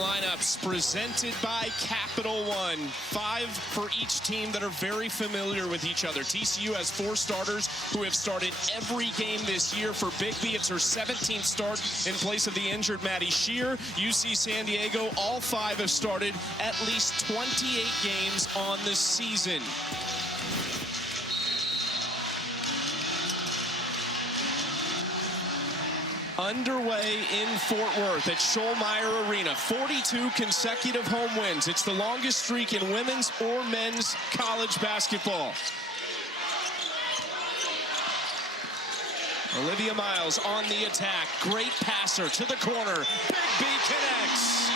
Lineups presented by Capital One. 5 for each team that are very familiar with each other. TCU has 4 starters who have started every game this year. For Bigby, it's her 17th start in place of the injured Maddie Shear. UC San Diego, all 5 have started at least 28 games on the season. Underway in Fort Worth at Schollmeyer Arena. 42 consecutive home wins. It's the longest streak in women's or men's college basketball. Olivia Miles on the attack. Great passer to the corner. Bigby connects.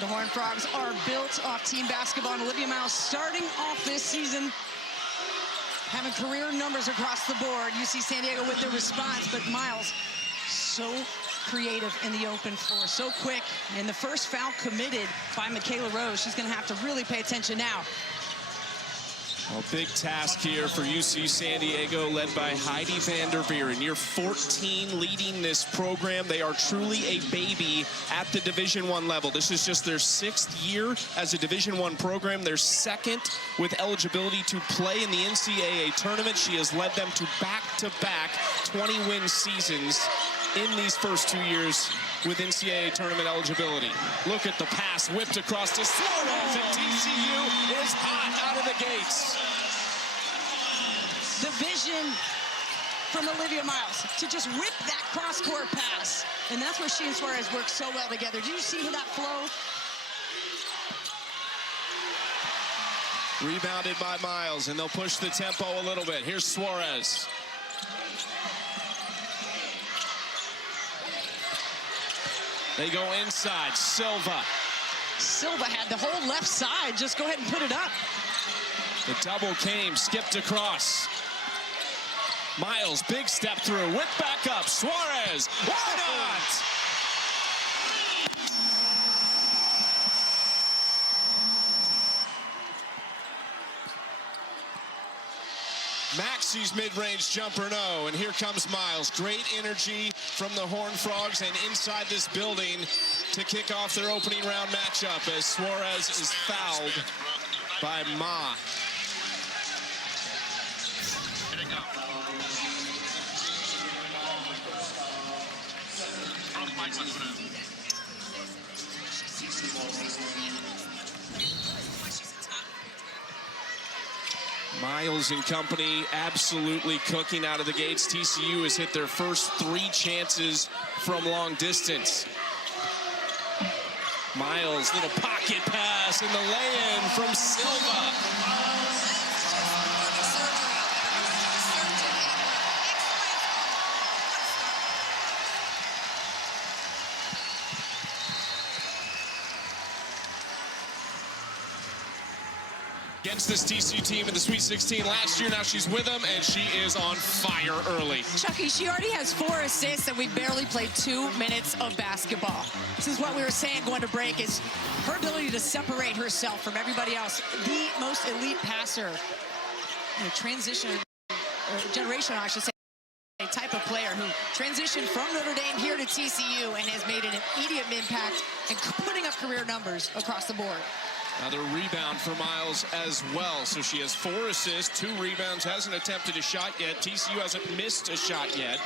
The Horned Frogs are built off team basketball, and Olivia Miles starting off this season having career numbers across the board. UC San Diego with their response, but Miles so creative in the open floor, so quick. And the first foul committed by Michaela Rose. She's going to have to really pay attention now. Well, big task here for UC San Diego, led by Heidi Vanderveer. In year 14 leading this program. They are truly a baby at the Division I level. This is just their 6th year as a Division I program. Their 2nd with eligibility to play in the NCAA tournament. She has led them to back-to-back 20-win seasons in these first 2 years with NCAA tournament eligibility. Look at the pass whipped across to Suarez, and TCU is hot out of the gates. The vision from Olivia Miles to just whip that cross-court pass. And that's where she and Suarez work so well together. Did you see that flow? Rebounded by Miles, and they'll push the tempo a little bit. Here's Suarez. They go inside. Silva had the whole left side. Just go ahead and put it up. The double came, skipped across. Miles, big step through, whip back up. Suarez, why not? Maxi's mid-range jumper, no. And here comes Miles. Great energy from the Horned Frogs and inside this building to kick off their opening round matchup as Suarez is fouled by Ma. Miles and company absolutely cooking out of the gates. TCU has hit their first 3 chances from long distance. Miles, little pocket pass, and the lay-in from Silva. Against this TCU team in the Sweet 16 last year. Now she's with them, and she is on fire early. Chucky, she already has 4 assists, and we barely played 2 minutes of basketball. This is what we were saying going to break, is her ability to separate herself from everybody else. The most elite passer, generation, I should say, a type of player who transitioned from Notre Dame here to TCU and has made an immediate impact and putting up career numbers across the board. Another rebound for Miles as well. So she has 4 assists, 2 rebounds, hasn't attempted a shot yet. TCU hasn't missed a shot yet.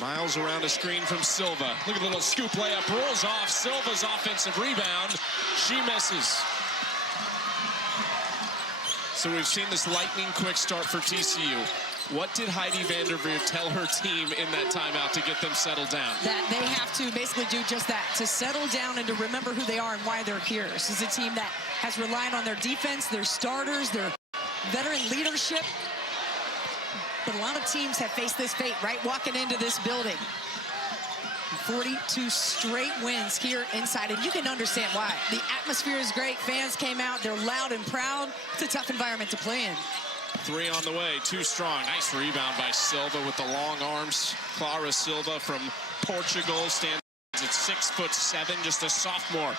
Miles around a screen from Silva. Look at the little scoop layup, rolls off. Silva's offensive rebound. She misses. So we've seen this lightning quick start for TCU. What did Heidi Vanderveer tell her team in that timeout to get them settled down? That they have to basically do just that, to settle down and to remember who they are and why they're here. This is a team that has relied on their defense, their starters, their veteran leadership. But a lot of teams have faced this fate, right? Walking into this building. 42 straight wins here inside, and you can understand why. The atmosphere is great. Fans came out. They're loud and proud. It's a tough environment to play in. 3 on the way, 2 strong. Nice rebound by Silva with the long arms. Clara Silva from Portugal stands at 6'7", just a sophomore.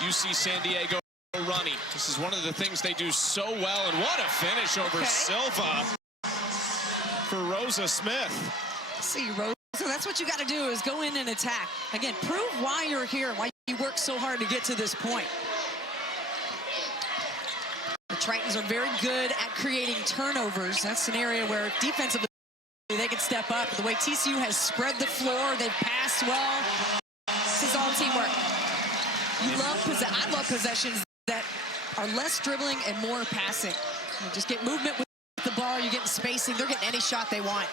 UC San Diego running. This is one of the things they do so well, and what a finish over Silva for Rosa Smith. See, Rosa, that's what you got to do, is go in and attack. Again, prove why you're here, why you worked so hard to get to this point. The Tritons are very good at creating turnovers. That's an area where defensively they can step up. The way TCU has spread the floor, they've passed well. This is all teamwork. I love possessions that are less dribbling and more passing. You just get movement with the ball, you get spacing, they're getting any shot they want.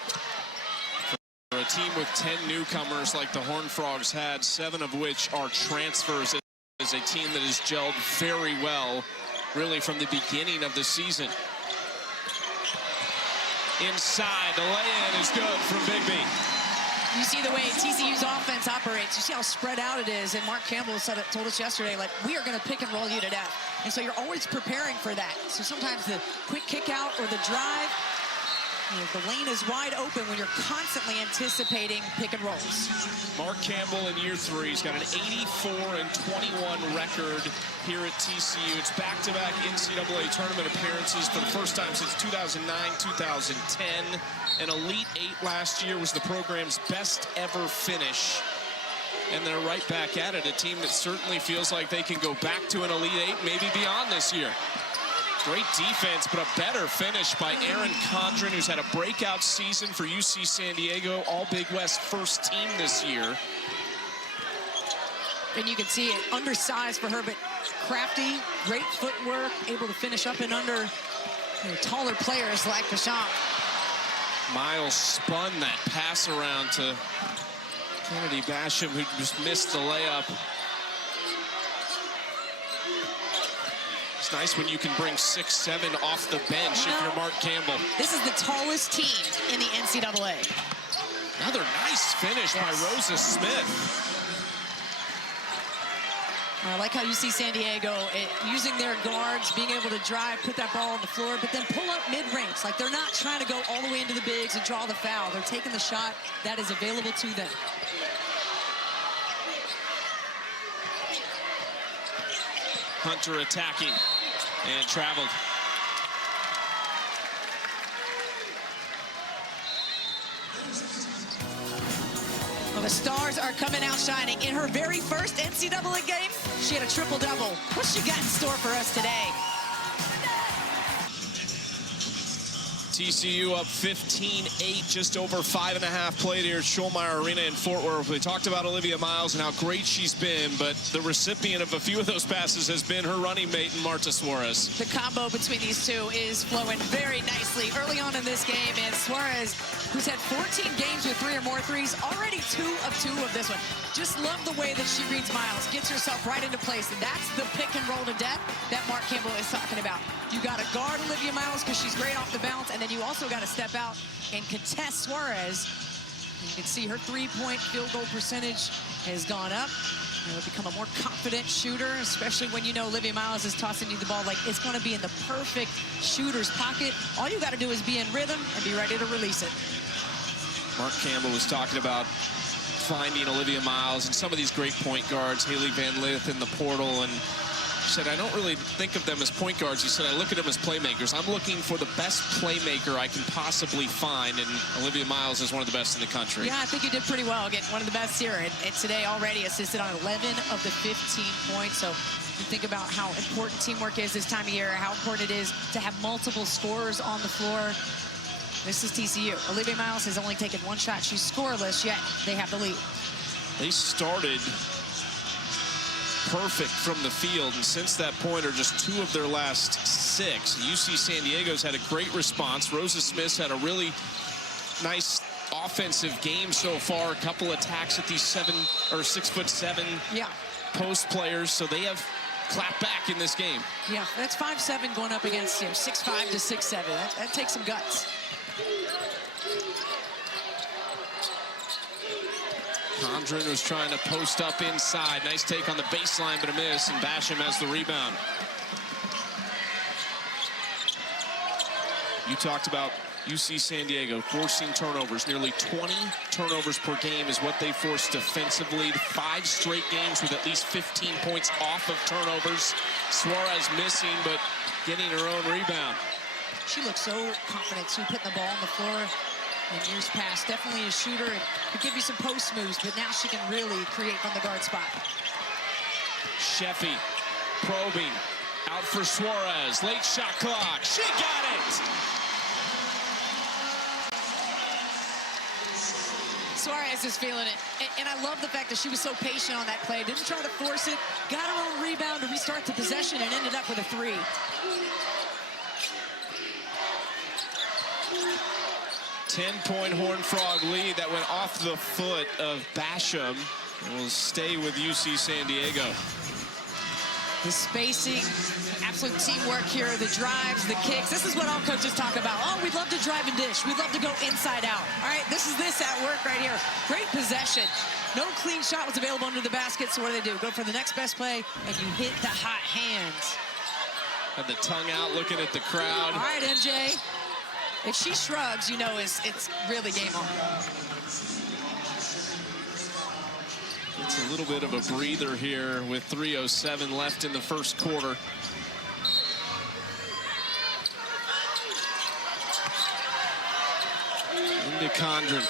For a team with 10 newcomers like the Horned Frogs had, 7 of which are transfers, is a team that has gelled very well, really from the beginning of the season. Inside, the lay-in is good from Bigby. You see the way TCU's offense operates. You see how spread out it is. And Mark Campbell told us yesterday, like, we are going to pick and roll you to death. And so you're always preparing for that. So sometimes the quick kick out or the drive, the lane is wide open when you're constantly anticipating pick and rolls. Mark Campbell in year 3, he's got an 84-21 record here at TCU. It's back-to-back NCAA tournament appearances for the first time since 2009-2010. An Elite 8 last year was the program's best ever finish. And they're right back at it, a team that certainly feels like they can go back to an Elite 8, maybe beyond this year. Great defense, but a better finish by Aaron Condren, who's had a breakout season for UC San Diego, all Big West first team this year. And you can see it, undersized for her, but crafty, great footwork, able to finish up and under taller players like Deschamps. Miles spun that pass around to Kennedy Basham, who just missed the layup. It's nice when you can bring 6'7" off the bench if you're Mark Campbell. This is the tallest team in the NCAA. Another nice finish by Rosa Smith. I like how you see San Diego using their guards, being able to drive, put that ball on the floor, but then pull up mid-range. Like, they're not trying to go all the way into the bigs and draw the foul. They're taking the shot that is available to them. Hunter attacking and traveled. Well, the Stars are coming out shining. In her very first NCAA game, she had a triple-double. What's she got in store for us today? TCU up 15-8, just over 5.5 played here at Schulmeyer Arena in Fort Worth. We talked about Olivia Miles and how great she's been, but the recipient of a few of those passes has been her running mate, Marta Suarez. The combo between these two is flowing very nicely early on in this game, and Suarez, who's had 14 games with 3 or more threes, already 2 of 2 of this one. Just love the way that she reads Miles, gets herself right into place, and that's the pick and roll to death that Mark Campbell is talking about. You got to guard Olivia Miles because she's great off the bounce, and then you also got to step out and contest Suarez. And you can see her three-point field goal percentage has gone up. She'll become a more confident shooter, especially when you know Olivia Miles is tossing you the ball like it's going to be in the perfect shooter's pocket. All you got to do is be in rhythm and be ready to release it. Mark Campbell was talking about finding Olivia Miles and some of these great point guards, Haley Van Lith in the portal, and he said, I don't really think of them as point guards. He said, I look at them as playmakers. I'm looking for the best playmaker I can possibly find, and Olivia Miles is one of the best in the country. Yeah, I think you did pretty well, getting one of the best here. And today already assisted on 11 of the 15 points. So you think about how important teamwork is this time of year, how important it is to have multiple scorers on the floor. This is TCU. Olivia Miles has only taken 1 shot. She's scoreless, yet they have the lead. They started perfect from the field, and since that point are just 2 of their last 6. UC San Diego's had a great response. Rosa Smith's had a really nice offensive game so far. A couple attacks at these 6'7" post players, so they have clapped back in this game. Yeah, that's 5'7" going up against 6'5" to 6'7". That takes some guts. Condren was trying to post up inside. Nice take on the baseline, but a miss, and Basham has the rebound. You talked about UC San Diego forcing turnovers. Nearly 20 turnovers per game is what they force defensively. 5 straight games with at least 15 points off of turnovers. Suarez missing, but getting her own rebound. She looks so confident, too, putting the ball on the floor in years past. Definitely a shooter and could give you some post moves, but now she can really create from the guard spot. Sheffy probing. Out for Suarez. Late shot clock. She got it! Suarez is feeling it. And I love the fact that she was so patient on that play. Didn't try to force it. Got her own rebound to restart the possession and ended up with a 3. 10-point Horned Frog lead that went off the foot of Basham and will stay with UC San Diego. The spacing, absolute teamwork here, the drives, the kicks. This is what all coaches talk about. Oh, we'd love to drive and dish. We'd love to go inside out. All right, this is this at work right here. Great possession. No clean shot was available under the basket, so what do? Go for the next best play, and you hit the hot hands. Had the tongue out looking at the crowd. All right, MJ. If she shrugs, you know it's really game on. It's a little bit of a breather here with 3:07 left in the first quarter. Into Condren.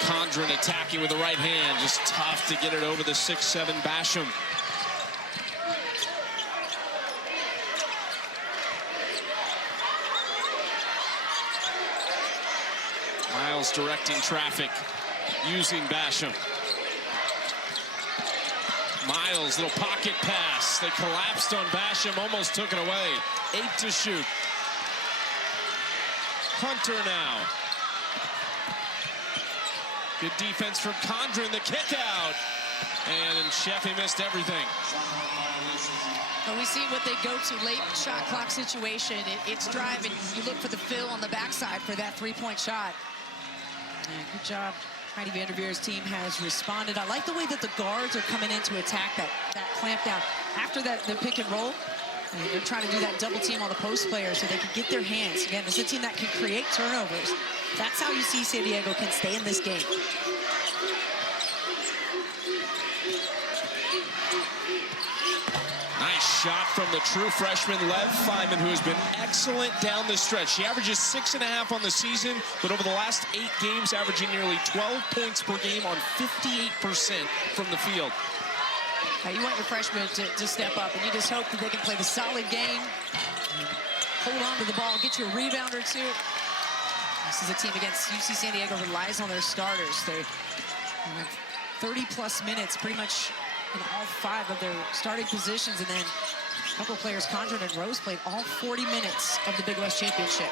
Condren attacking with the right hand. Just tough to get it over the 6'7" Basham. Miles directing traffic. Using Basham. Miles, little pocket pass. They collapsed on Basham, almost took it away. 8 to shoot. Hunter now. Good defense from Condren, the kick out. And Sheffy missed everything. But we see what they go to late shot clock situation. It's driving. You look for the fill on the backside for that 3-point shot. And good job. Heidi Vanderveer's team has responded. I like the way that the guards are coming in to attack that clamp down. After that, the pick and roll, they're trying to do that double team on the post players so they can get their hands. Again, this is a team that can create turnovers. That's how you see San Diego can stay in this game. Nice shot from the true freshman, Lev Feynman, who has been excellent down the stretch. She averages 6.5 on the season, but over the last 8 games, averaging nearly 12 points per game on 58% from the field. Now you want your freshmen to step up, and you just hope that they can play the solid game, hold on to the ball, get you a rebound or two. This is a team against UC San Diego relies on their starters. They have 30-plus minutes pretty much in all 5 of their starting positions, and then a couple of players, Condren and Rose, played all 40 minutes of the Big West Championship.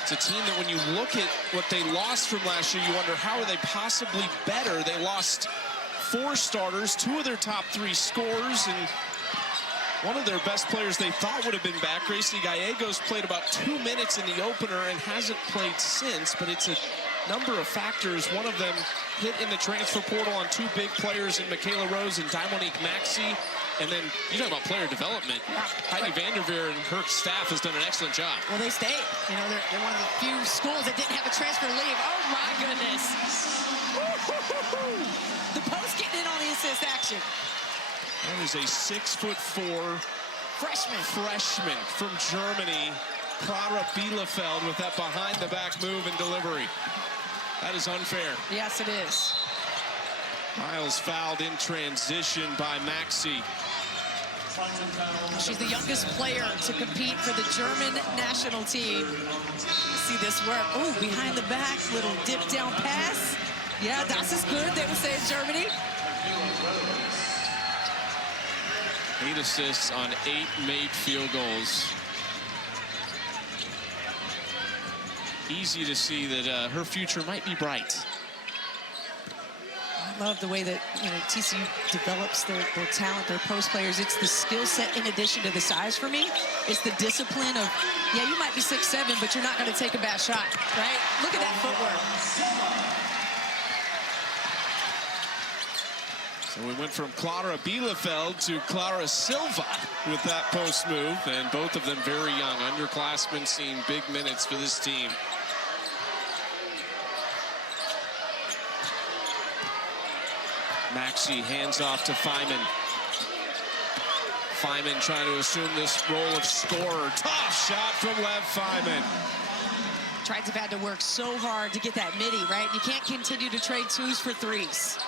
It's a team that when you look at what they lost from last year, you wonder how are they possibly better? They lost 4 starters, 2 of their top 3 scorers, and one of their best players they thought would have been back. Gracie Gallegos played about 2 minutes in the opener and hasn't played since, but it's a number of factors. One of them hit in the transfer portal on 2 big players in Michaela Rose and Daimonique Maxey. And then you talk about player development. Heidi Vanderveer and her staff has done an excellent job. Well, they stayed. You know, they're one of the few schools that didn't have a transfer leave. Oh, my goodness. The post getting in on the assist action. That is a 6'4" freshman from Germany, Clara Bielefeld, with that behind-the-back move and delivery. That is unfair. Yes, it is. Miles fouled in transition by Maxey. She's the youngest player to compete for the German national team. See this work. Oh, behind the back, little dip down pass. Yeah, das is good, they would say in Germany. 8 assists on 8 made field goals. Easy to see that her future might be bright. I love the way that TCU develops their talent, their post players. It's the skill set in addition to the size for me. It's the discipline of, yeah, you might be 6'7", but you're not going to take a bad shot, right? Look at that footwork. So we went from Clara Bielefeld to Clara Silva with that post move, and both of them very young. Underclassmen seeing big minutes for this team. Maxey hands off to Feynman. Feynman trying to assume this role of scorer. Tough shot from Lev Feynman. Tried to have had to work so hard to get that midi, right? You can't continue to trade twos for threes.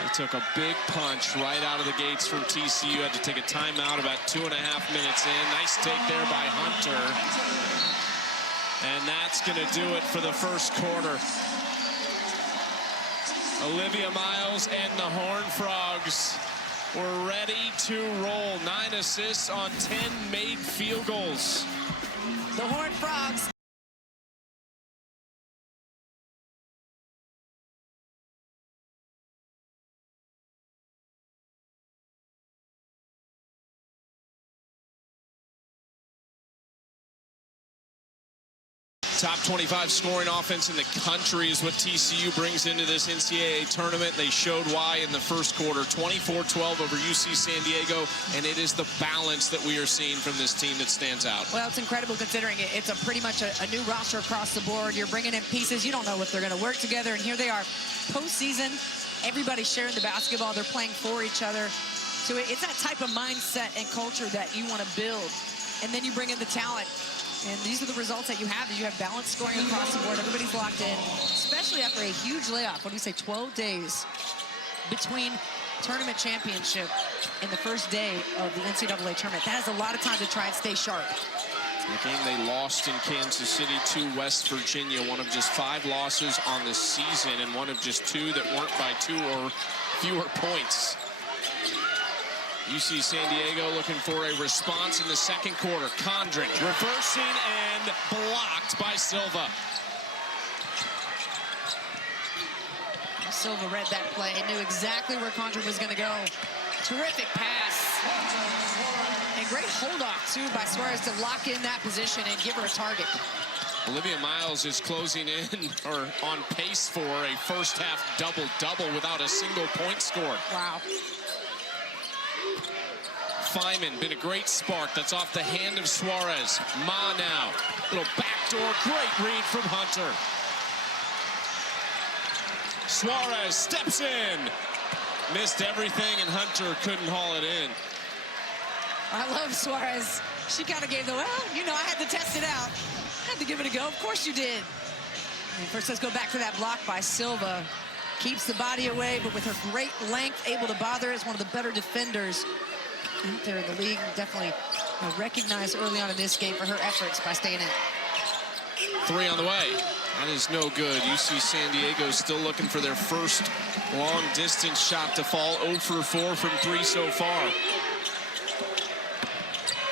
They took a big punch right out of the gates from TCU. Had to take a timeout about 2.5 minutes in. Nice take there by Hunter. And that's going to do it for the first quarter. Olivia Miles and the Horned Frogs were ready to roll. 9 assists on 10 made field goals. The Horned Frogs. Top 25 scoring offense in the country is what TCU brings into this NCAA tournament. They showed why in the first quarter, 24-12 over UC San Diego, and it is the balance that we are seeing from this team that stands out. Well, it's incredible considering it's pretty much a new roster across the board. You're bringing in pieces. You don't know if they're going to work together, and here they are. Postseason, everybody's sharing the basketball. They're playing for each other. So it's that type of mindset and culture that you want to build, and then you bring in the talent. And these are the results that you have. You have balanced scoring across the board. Everybody's locked in, especially after a huge layoff. What do we say, 12 days between tournament championship and the first day of the NCAA tournament. That is a lot of time to try and stay sharp. The game they lost in Kansas City to West Virginia, one of just 5 losses on the season and one of just 2 that weren't by 2 or fewer points. UC San Diego looking for a response in the second quarter. Condren reversing and blocked by Silva. Silva read that play and knew exactly where Condren was going to go. Terrific pass. And great hold-off, too, by Suarez to lock in that position and give her a target. Olivia Miles is closing in, or on pace for a first-half double-double without a single point scored. Wow. Feynman, been a great spark. That's off the hand of Suarez. Ma now. Little backdoor, great read from Hunter. Suarez steps in. Missed everything, and Hunter couldn't haul it in. I love Suarez. She kind of gave the, well, you know, I had to test it out. I had to give it a go. Of course you did. And first, let's go back to that block by Silva. Keeps the body away, but with her great length, able to bother as one of the better defenders out there in the league. Definitely recognized early on in this game for her efforts by staying in. 3 on the way. That is no good. UC San Diego still looking for their first long distance shot to fall. 0 for 4 from 3 so far.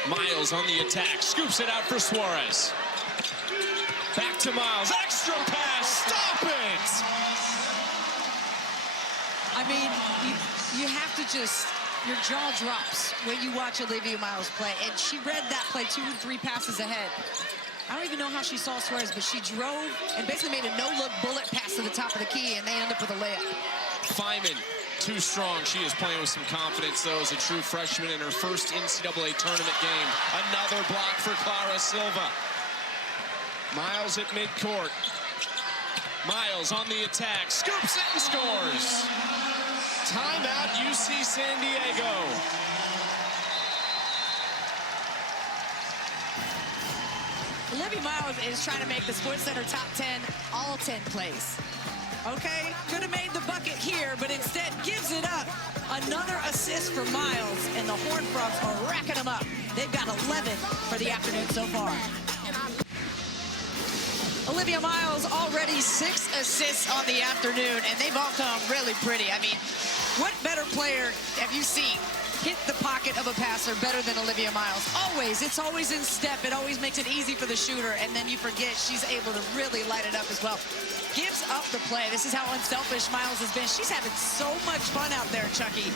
Miles on the attack. Scoops it out for Suarez. Back to Miles. Extra pass. Stop it! I mean, you have to just, your jaw drops when you watch Olivia Miles play. And she read that play 2 or 3 passes ahead. I don't even know how she saw Suarez, but she drove and basically made a no-look bullet pass to the top of the key, and they end up with a layup. Feynman, too strong. She is playing with some confidence, though, as a true freshman in her first NCAA tournament game. Another block for Clara Silva. Miles at midcourt. Miles on the attack. Scoops it and scores. Timeout, UC San Diego. Olivia Miles is trying to make the SportsCenter top 10, all 10 plays. Okay, could have made the bucket here, but instead gives it up. Another assist for Miles, and the Horned Frogs are racking them up. They've got 11 for the afternoon so far. Olivia Miles already 6 assists on the afternoon, and they've all come really pretty. I mean, what better player have you seen hit the pocket of a passer better than Olivia Miles? Always. It's always in step. It always makes it easy for the shooter, and then you forget she's able to really light it up as well. Gives up the play. This is how unselfish Miles has been. She's having so much fun out there, Chucky.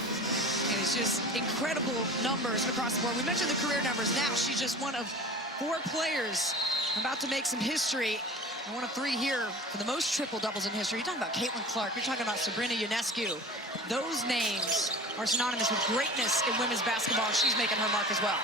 And it's just incredible numbers across the board. We mentioned the career numbers. Now she's just one of 4 players about to make some history And 1 of 3 here for the most triple doubles in history. You're talking about Caitlin Clark. You're talking about Sabrina Ionescu. Those names are synonymous with greatness in women's basketball. She's making her mark as well.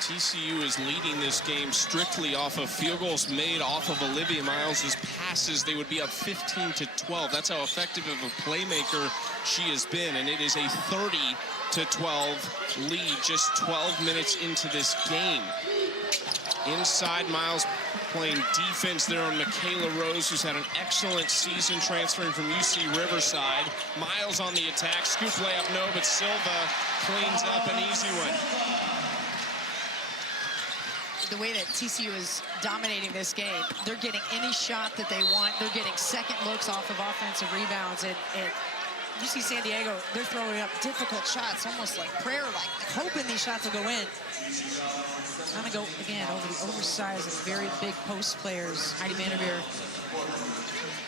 TCU is leading this game strictly off of field goals made off of Olivia Miles' passes. They would be up 15-12. That's how effective of a playmaker she has been. And it is a 30-12 lead just 12 minutes into this game. Inside, Miles playing defense there on Michaela Rose, who's had an excellent season transferring from UC Riverside. Miles on the attack. Scoop layup, no, but Silva cleans up an easy one. The way that TCU is dominating this game, they're getting any shot that they want. They're getting second looks off of offensive rebounds. And UC San Diego, they're throwing up difficult shots, almost like prayer, like hoping these shots will go in. I'm gonna go again over the oversized and very big post players. Heidi Vanderveer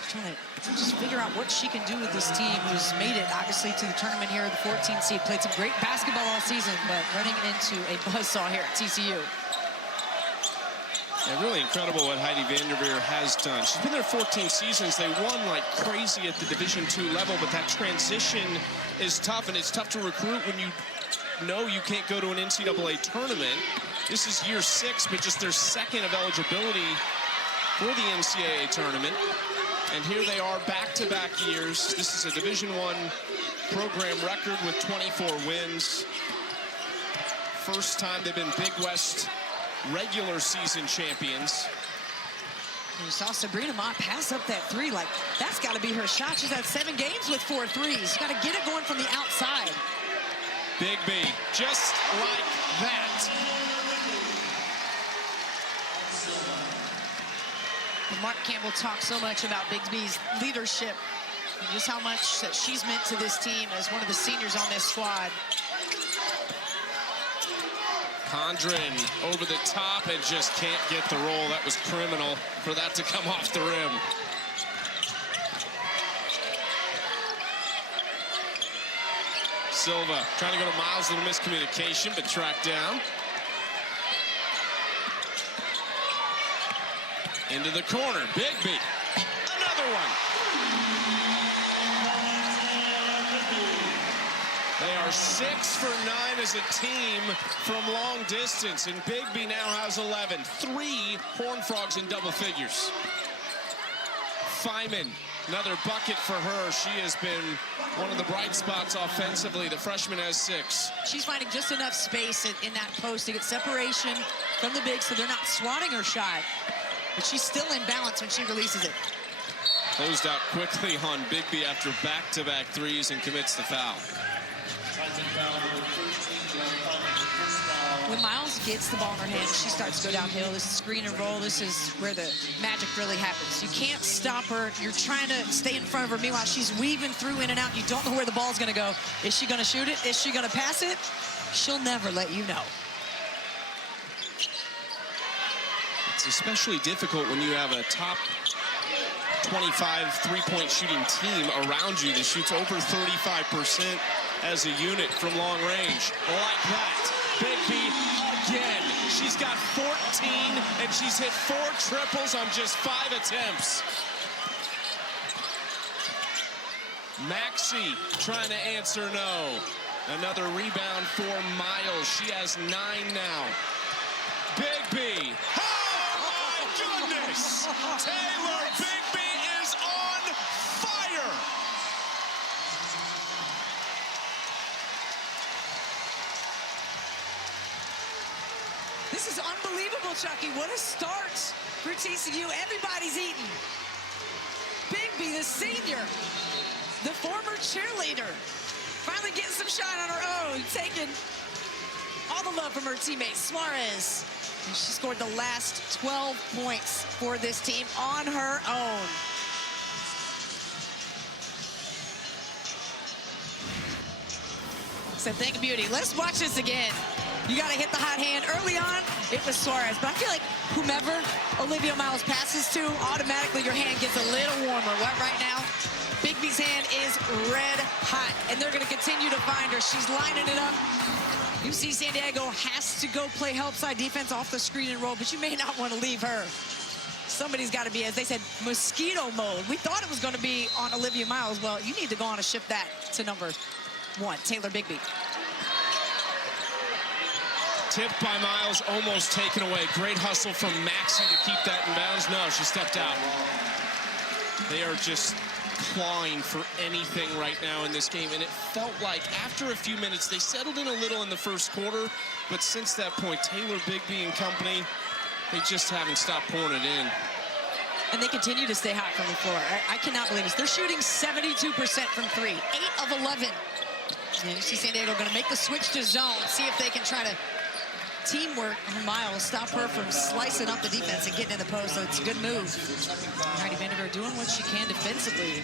trying to just figure out what she can do with this team, who's made it obviously to the tournament here, the 14th seed, played some great basketball all season, but running into a buzzsaw here at TCU. Yeah, really incredible what Heidi Vanderveer has done. She's been there 14 seasons. They won like crazy at the Division II level, but that transition is tough, and it's tough to recruit when you know you can't go to an NCAA tournament. This is year 6, but just their second of eligibility for the NCAA tournament. And here they are back-to-back years. This is a Division I program record with 24 wins. First time they've been Big West regular season champions. You saw Sabrina Mott pass up that 3. Like, that's got to be her shot. She's had 7 games with 4 threes. She's got to get it going from the outside. Big B, just like that. And Mark Campbell talked so much about Big B's leadership and just how much that she's meant to this team as one of the seniors on this squad. Condren over the top and just can't get the roll. That was criminal for that to come off the rim. Silva trying to go to Miles, a little miscommunication, but tracked down. Into the corner, Big B, another one. They are 6 for 9 as a team from long distance, and Bigby now has 11. 3 Horned Frogs in double figures. Feynman, another bucket for her. She has been one of the bright spots offensively. The freshman has 6. She's finding just enough space in that post to get separation from the bigs so they're not swatting her shot. But she's still in balance when she releases it. Closed out quickly on Bigby after back-to-back threes and commits the foul. When Miles gets the ball in her hand, she starts to go downhill. This is screen and roll. This is where the magic really happens. You can't stop her. You're trying to stay in front of her. Meanwhile, she's weaving through in and out. You don't know where the ball's going to go. Is she going to shoot it? Is she going to pass it? She'll never let you know. It's especially difficult when you have a top 25 three-point shooting team around you that shoots over 35% as a unit from long range. Like that. Bigby again. She's got 14, and she's hit 4 triples on just 5 attempts. Maxey trying to answer no. Another rebound for Miles. She has 9 now. Bigby. Oh, my goodness! Taylor Bigby is on fire! This is unbelievable, Chucky. What a start for TCU. Everybody's eating. Bigby, the senior, the former cheerleader, finally getting some shine on her own, taking all the love from her teammate, Suarez. And she scored the last 12 points for this team on her own. So thank you, beauty. Let's watch this again. You got to hit the hot hand. Early on, it was Suarez. But I feel like whomever Olivia Miles passes to, automatically your hand gets a little warmer. What right now? Bigby's hand is red hot, and they're going to continue to find her. She's lining it up. UC San Diego has to go play help side defense off the screen and roll, but you may not want to leave her. somebody's got to be, as they said, mosquito mode. We thought it was going to be on Olivia Miles. Well, you need to go on and shift that to number 1, Taylor Bigby. Tipped by Miles, almost taken away. Great hustle from Maxey to keep that in bounds. No, she stepped out. They are just clawing for anything right now in this game, and it felt like after a few minutes, they settled in a little in the first quarter, but since that point, Taylor Bigby and company, they just haven't stopped pouring it in. And they continue to stay hot from the floor. I cannot believe this. They're shooting 72% from 3, 8 of 11. And you see San Diego going to make the switch to zone, see if they can try to teamwork on Miles, stop her from slicing up the defense and getting in the post, so it's a good move. Heidi Vanderveer doing what she can defensively.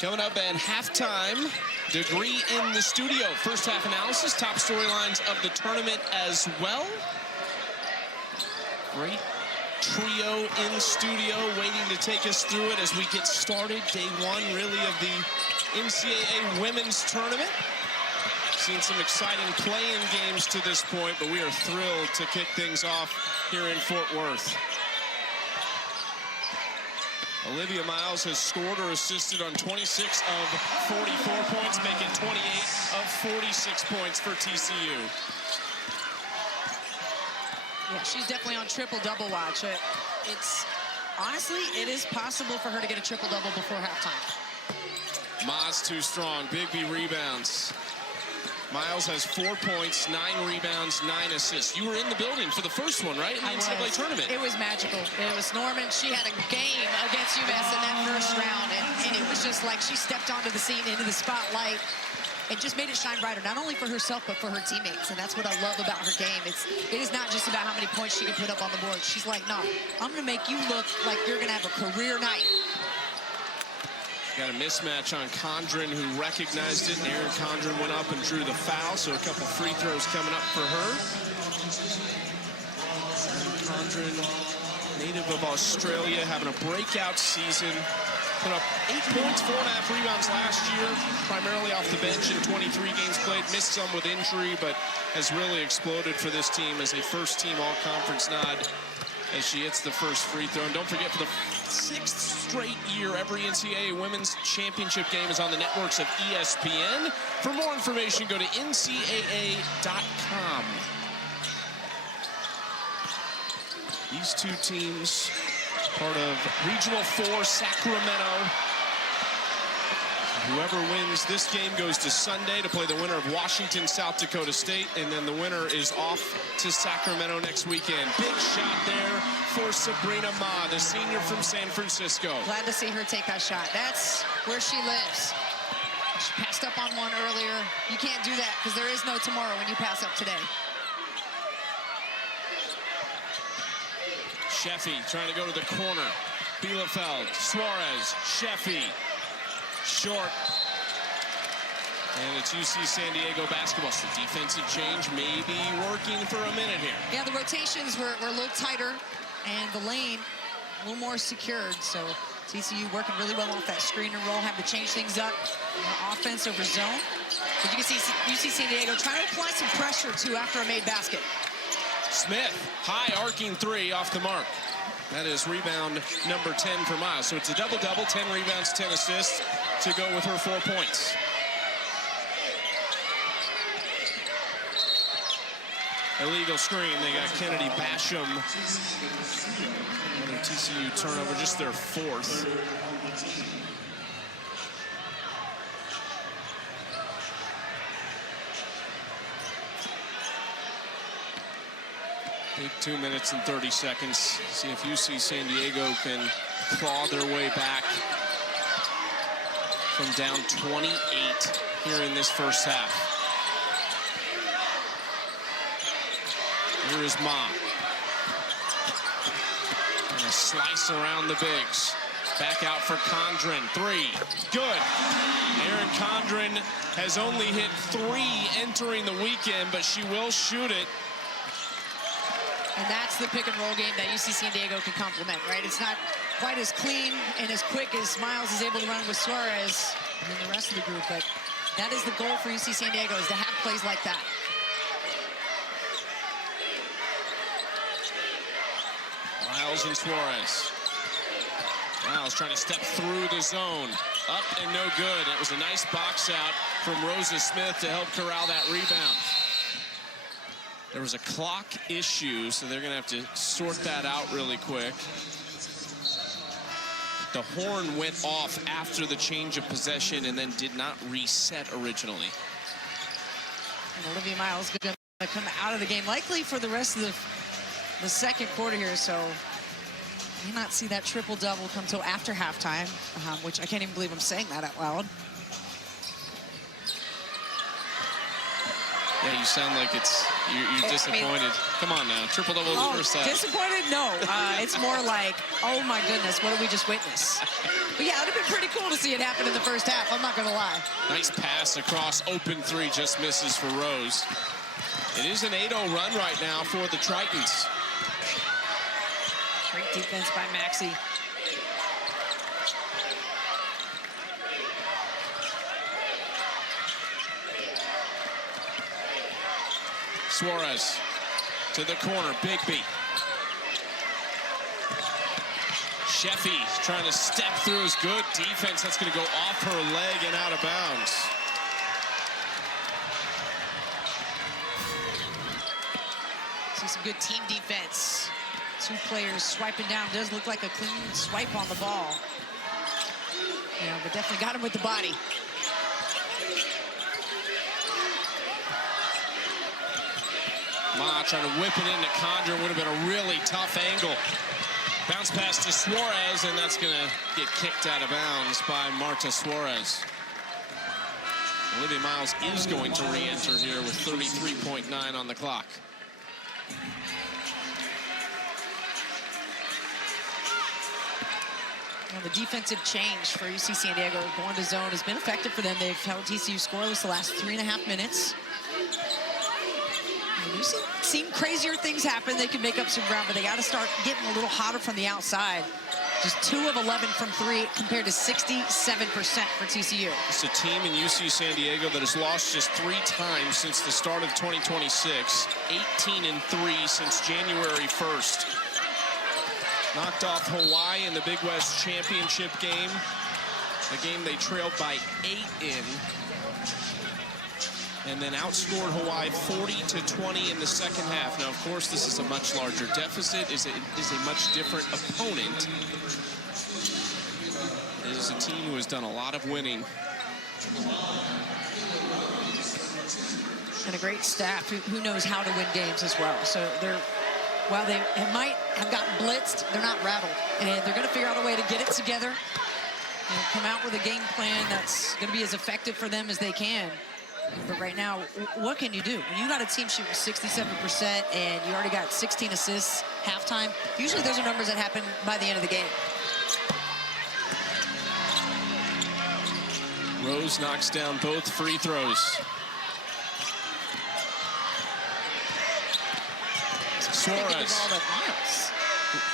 Coming up at halftime, Degree in the studio. First half analysis, top storylines of the tournament as well. Great trio in studio waiting to take us through it as we get started. Day 1 really of the NCAA women's tournament. Seen some exciting play-in games to this point, but we are thrilled to kick things off here in Fort Worth. Olivia Miles has scored or assisted on 26 of 44 points, making 28 of 46 points for TCU. Yeah, she's definitely on triple-double watch. It's honestly, it is possible for her to get a triple-double before halftime. Ma's too strong. Bigby rebounds. Miles has 4 points, 9 rebounds, 9 assists. You were in the building for the first one, right? In the NCAA tournament. It was magical. It was Norman. She had a game against UMass in that first round, and it was just like she stepped onto the scene, into the spotlight, and just made it shine brighter, not only for herself, but for her teammates. And that's what I love about her game. It is not just about how many points she can put up on the board. She's like, no, I'm going to make you look like you're going to have a career night. Got a mismatch on Condren, who recognized it, and Erin Condren went up and drew the foul, so a couple free throws coming up for her. Condren, native of Australia, having a breakout season. Put up 8 points, 4.5 rebounds last year, primarily off the bench in 23 games played. Missed some with injury, but has really exploded for this team as a first-team all-conference nod as she hits the first free throw. And don't forget, for the 6th straight year, every NCAA Women's Championship game is on the networks of ESPN. For more information, go to ncaa.com. These two teams, part of Regional 4, Sacramento. Whoever wins this game goes to Sunday to play the winner of Washington, South Dakota State, and then the winner is off to Sacramento next weekend. Big shot there for Sabrina Ma, the senior from San Francisco. Glad to see her take that shot. That's where she lives. She passed up on one earlier. You can't do that because there is no tomorrow when you pass up today. Sheffy trying to go to the corner. Bielefeld, Suarez, Sheffy. Short. And it's UC San Diego basketball. So the defensive change may be working for a minute here. Yeah, the rotations were a little tighter, and the lane a little more secured. So TCU working really well off that screen and roll, have to change things up. Offense over zone. But you can see UC San Diego trying to apply some pressure, too, after a made basket. Smith, high arcing 3 off the mark. That is rebound number 10 for Miles. So it's a double-double, 10 rebounds, 10 assists to go with her 4 points. Illegal screen. They got Kennedy Basham. Another TCU turnover, just their 4th. Big 2 minutes and 30 seconds. See if UC San Diego can claw their way back from down 28 here in this first half. Here is Ma. And a slice around the bigs. Back out for Condren. 3. Good. Erin Condren has only hit 3 entering the weekend, but she will shoot it. And that's the pick-and-roll game that UC San Diego can complement, right? It's not quite as clean and as quick as Miles is able to run with Suarez and then the rest of the group, but that is the goal for UC San Diego, is to have plays like that. Miles and Suarez. Miles trying to step through the zone. Up and no good. It was a nice box out from Rosa Smith to help corral that rebound. There was a clock issue, so they're going to have to sort that out really quick. The horn went off after the change of possession and then did not reset originally. And Olivia Miles going to come out of the game, likely for the rest of the second quarter here, so may not see that triple-double come till after halftime, which I can't even believe I'm saying that out loud. Yeah, you sound like you're disappointed. I mean, come on now, triple-double in the first half. Disappointed? No. It's more like, oh my goodness, what did we just witness? But yeah, it would have been pretty cool to see it happen in the first half, I'm not going to lie. Nice pass across, open three, just misses for Rose. It is an 8-0 run right now for the Tritons. Great defense by Maxey. Suarez to the corner, Bigby. Sheffy trying to step through his good defense. That's going to go off her leg and out of bounds. See some good team defense. Two players swiping down. Does look like a clean swipe on the ball. Yeah, but definitely got him with the body. Ma trying to whip it into Condren. Would have been a really tough angle. Bounce pass to Suarez, and that's going to get kicked out of bounds by Marta Suarez. Olivia Miles is going to re-enter here with 33.9 on the clock. You know, the defensive change for UC San Diego going to zone has been effective for them. They've held TCU scoreless the last 3.5 minutes. And we've seen crazier things happen. They can make up some ground, but they got to start getting a little hotter from the outside. Just 2 of 11 from 3 compared to 67% for TCU. It's a team in UC San Diego that has lost just 3 times since the start of 2026. 18-3 since January 1st. Knocked off Hawaii in the Big West Championship game. A game they trailed by 8 in. And then outscored Hawaii 40-20 in the second half. Now, of course, this is a much larger deficit. Is a much different opponent. It is a team who has done a lot of winning. And a great staff who knows how to win games as well. So while they might have gotten blitzed, they're not rattled. And they're going to figure out a way to get it together and come out with a game plan that's going to be as effective for them as they can. But right now, what can you do? When you got a team shooting 67% and you already got 16 assists halftime, usually those are numbers that happen by the end of the game. Rose knocks down both free throws. Suarez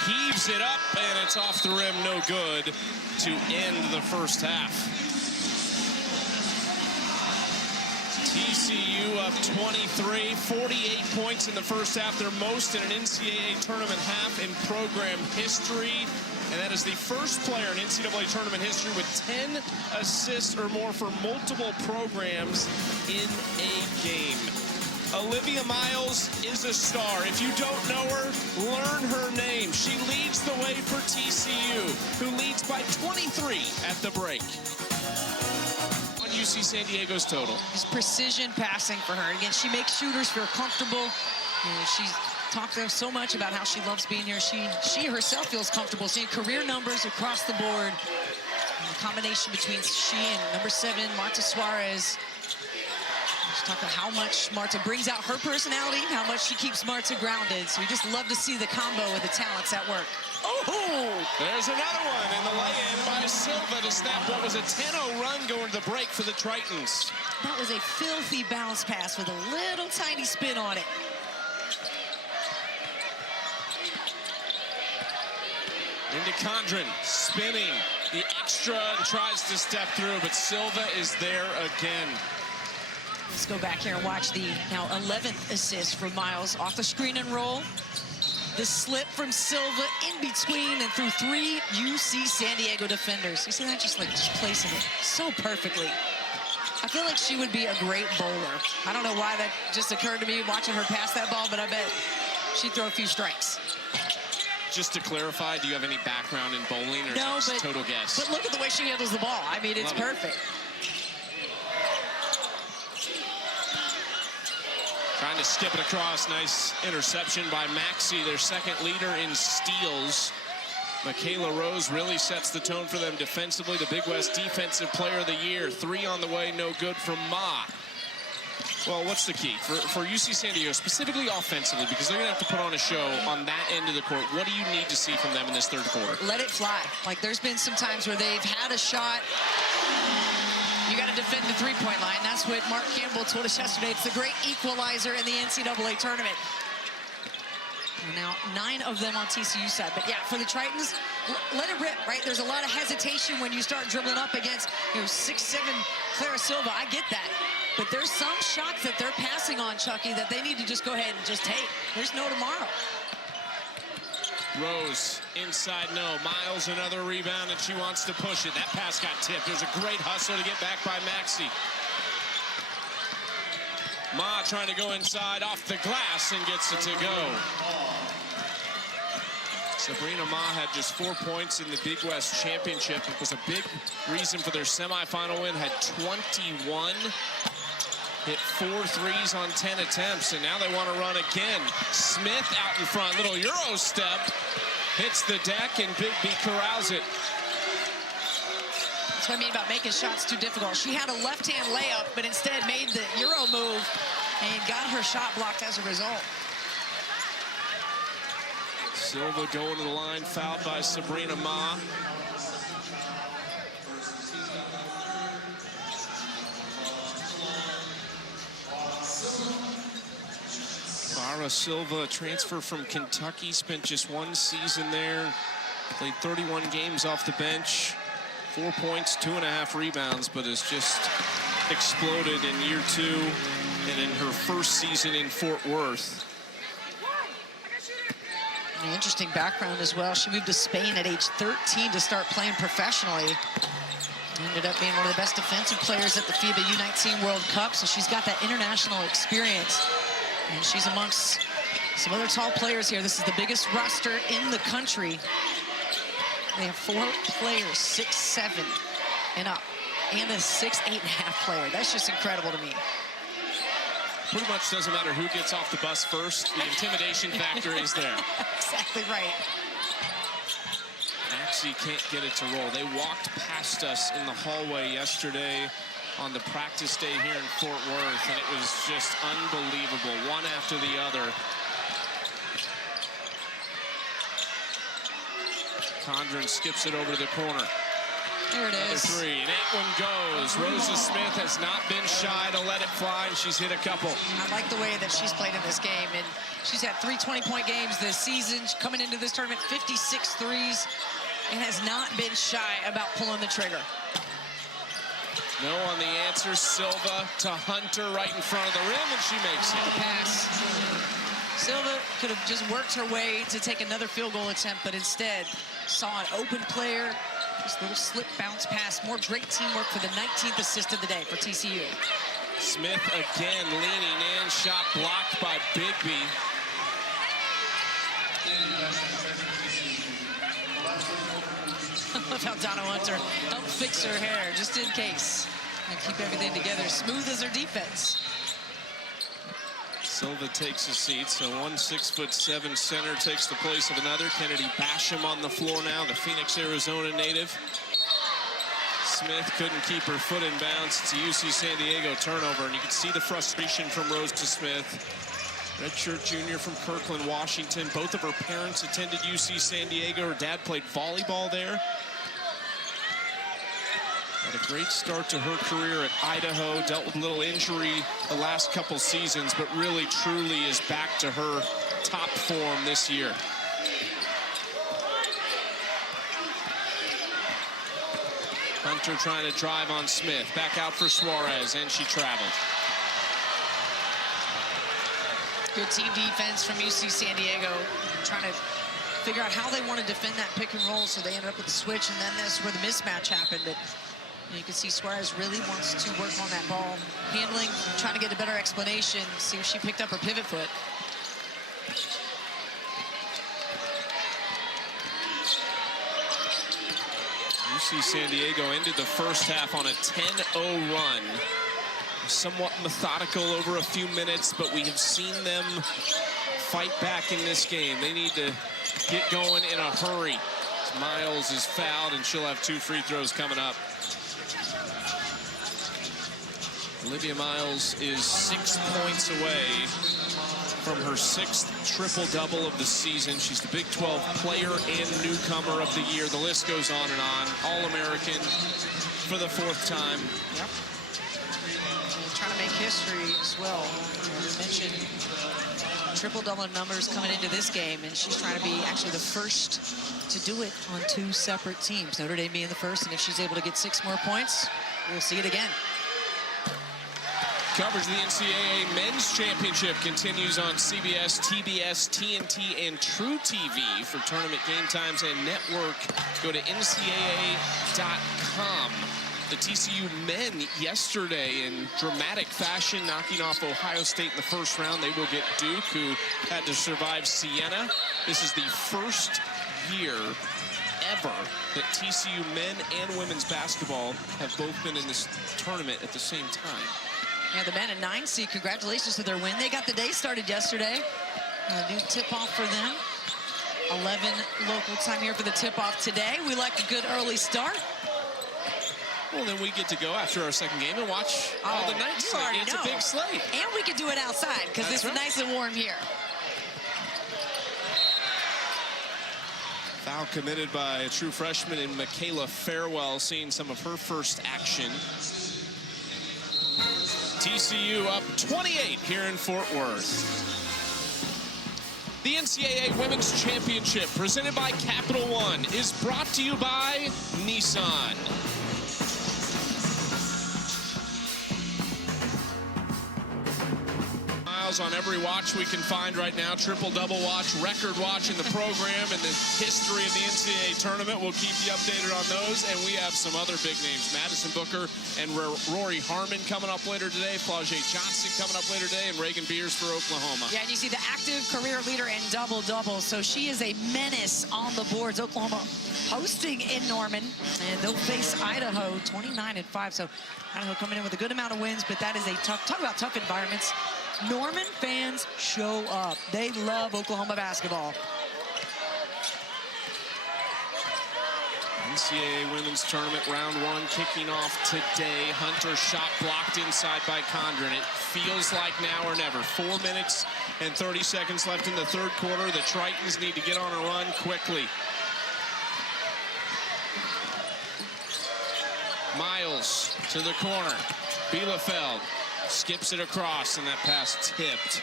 heaves it up, and it's off the rim, no good, to end the first half. TCU up 23, 48 points in the first half, their most in an NCAA tournament half in program history. And that is the first player in NCAA tournament history with 10 assists or more for multiple programs in a game. Olivia Miles is a star. If you don't know her, learn her name. She leads the way for TCU, who leads by 23 at the break. UC San Diego's total. It's precision passing for her. Again, she makes shooters feel comfortable. You know, she's talked so much about how she loves being here. She herself feels comfortable seeing career numbers across the board. And the combination between she and number 7, Marta Suarez. She's talking how much Marta brings out her personality, how much she keeps Marta grounded. So we just love to see the combo of the talents at work. Oh, there's another one, and the lay-in by Silva to snap what was a 10-0 run going to the break for the Tritons. That was a filthy bounce pass with a little tiny spin on it. Into Condren, spinning the extra and tries to step through, but Silva is there again. Let's go back here and watch the now 11th assist from Miles off the screen and roll. The slip from Silva in between and through 3 UC San Diego defenders. You see that? Just placing it so perfectly. I feel like she would be a great bowler. I don't know why that just occurred to me watching her pass that ball, but I bet she'd throw a few strikes. Just to clarify, do you have any background in bowling, or no, is it just total guess? But look at the way she handles the ball. I mean, it's perfect. Trying to skip it across. Nice interception by Maxey, their second leader in steals. Michaela Rose really sets the tone for them defensively. The Big West Defensive Player of the Year. 3 on the way, no good from Ma. Well, what's the key? For UC San Diego, specifically offensively, because they're going to have to put on a show on that end of the court. What do you need to see from them in this third quarter? Let it fly. Like, there's been some times where they've had a shot. You got to defend the three-point line. That's what Mark Campbell told us yesterday. It's the great equalizer in the NCAA tournament. And now 9 of them on TCU side. But yeah, for the Tritons, let it rip, right? There's a lot of hesitation when you start dribbling up against, 6'7" Clara Silva. I get that. But there's some shots that they're passing on, Chucky, that they need to just go ahead and just take. There's no tomorrow. Rose inside, no. Miles, another rebound, and she wants to push it. That pass got tipped. There's a great hustle to get back by Maxey. Ma trying to go inside off the glass and gets it to go. Sabrina Ma had just 4 points in the Big West Championship. It was a big reason for their semifinal win. Had 21. Hit 4 threes on 10 attempts, and now they want to run again. Smith out in front, little Euro step. Hits the deck, and Big B corrals it. That's what I mean about making shots too difficult. She had a left-hand layup, but instead made the Euro move and got her shot blocked as a result. Silva going to the line, fouled by Sabrina Ma. Clara Silva, transfer from Kentucky, spent just 1 season there. Played 31 games off the bench. 4 points, 2.5 rebounds, but has just exploded in year 2 and in her first season in Fort Worth. An interesting background as well. She moved to Spain at age 13 to start playing professionally. Ended up being one of the best defensive players at the FIBA U19 World Cup, so she's got that international experience. And she's amongst some other tall players here. This is the biggest roster in the country. They have 4 players, 6'7" and up, and a 6'8.5" player. That's just incredible to me. Pretty much doesn't matter who gets off the bus first. The intimidation factor is there. Exactly right. Maxey can't get it to roll. They walked past us in the hallway yesterday on the practice day here in Fort Worth, and it was just unbelievable, one after the other. Condren skips it over to the corner. There it is. Another 3, and that one goes. Rosa Smith has not been shy to let it fly, and she's hit a couple. I like the way that she's played in this game, and she's had 3 20-point games this season. Coming into this tournament, 56 threes, and has not been shy about pulling the trigger. No on the answer. Silva to Hunter right in front of the rim, and she makes it. The pass. Silva could have just worked her way to take another field goal attempt, but instead saw an open player. This little slip bounce pass. More great teamwork for the 19th assist of the day for TCU. Smith again leaning in. Shot blocked by Bigby. I love how Donna Hunter helped fix her hair just in case and keep everything together. Smooth as her defense. Silva takes a seat, so one 6'7" center takes the place of another. Kennedy Basham on the floor now, the Phoenix, Arizona native. Smith couldn't keep her foot in bounds. It's a UC San Diego turnover, and you can see the frustration from Rose to Smith. Redshirt junior from Kirkland, Washington. Both of her parents attended UC San Diego. Her dad played volleyball there. Had a great start to her career at Idaho. Dealt with a little injury the last couple seasons, but really, truly is back to her top form this year. Hunter trying to drive on Smith. Back out for Suarez, and she traveled. Good team defense from UC San Diego, trying to figure out how they want to defend that pick and roll, so they ended up with the switch, and then that's where the mismatch happened. But you can see Suarez really wants to work on that ball handling, trying to get a better explanation, see if she picked up her pivot foot. UC San Diego ended the first half on a 10-0 run. Somewhat methodical over a few minutes, but we have seen them fight back in this game. They need to get going in a hurry. Miles is fouled, and she'll have 2 free throws coming up. Olivia Miles is 6 points away from her 6th triple-double of the season. She's the Big 12 player and newcomer of the year. The list goes on and on. All-American for the 4th time. Yep. Trying to make history as well. We mentioned triple-double numbers coming into this game, and she's trying to be actually the first to do it on 2 separate teams. Notre Dame being the first, and if she's able to get 6 more points, we'll see it again. Coverage of the NCAA Men's Championship continues on CBS, TBS, TNT, and True TV. For tournament game times and network, go to ncaa.com. The TCU men yesterday in dramatic fashion knocking off Ohio State in the first round. They will get Duke, who had to survive Siena. This is the first year ever that TCU men and women's basketball have both been in this tournament at the same time. Yeah, the men at 9 seed, congratulations to their win. They got the day started yesterday. A new tip-off for them. 11 local time here for the tip-off today. We like a good early start. Well, then we get to go after our second game and watch all the night slate. It's a big slate. And we can do it outside because it's nice and warm here. Foul committed by a true freshman in Michaela Farewell, seeing some of her first action. TCU up 28 here in Fort Worth. The NCAA Women's Championship, presented by Capital One, is brought to you by Nissan. On every watch we can find right now, triple-double watch, record watch in the program, and the history of the NCAA tournament. We'll keep you updated on those, and we have some other big names. Madison Booker and Rory Harmon coming up later today, Flau'jae Johnson coming up later today, and Reagan Beers for Oklahoma. Yeah, and you see the active career leader in double-double, so she is a menace on the boards. Oklahoma hosting in Norman, and they'll face Idaho 29-5, so Idaho coming in with a good amount of wins, but that is a tough, talk about tough environments. Norman fans show up. They love Oklahoma basketball. NCAA Women's Tournament Round 1 kicking off today. Hunter shot blocked inside by Condren. It feels like now or never. 4 minutes and 30 seconds left in the 3rd quarter. The Tritons need to get on a run quickly. Miles to the corner. Bielefeld skips it across, and that pass tipped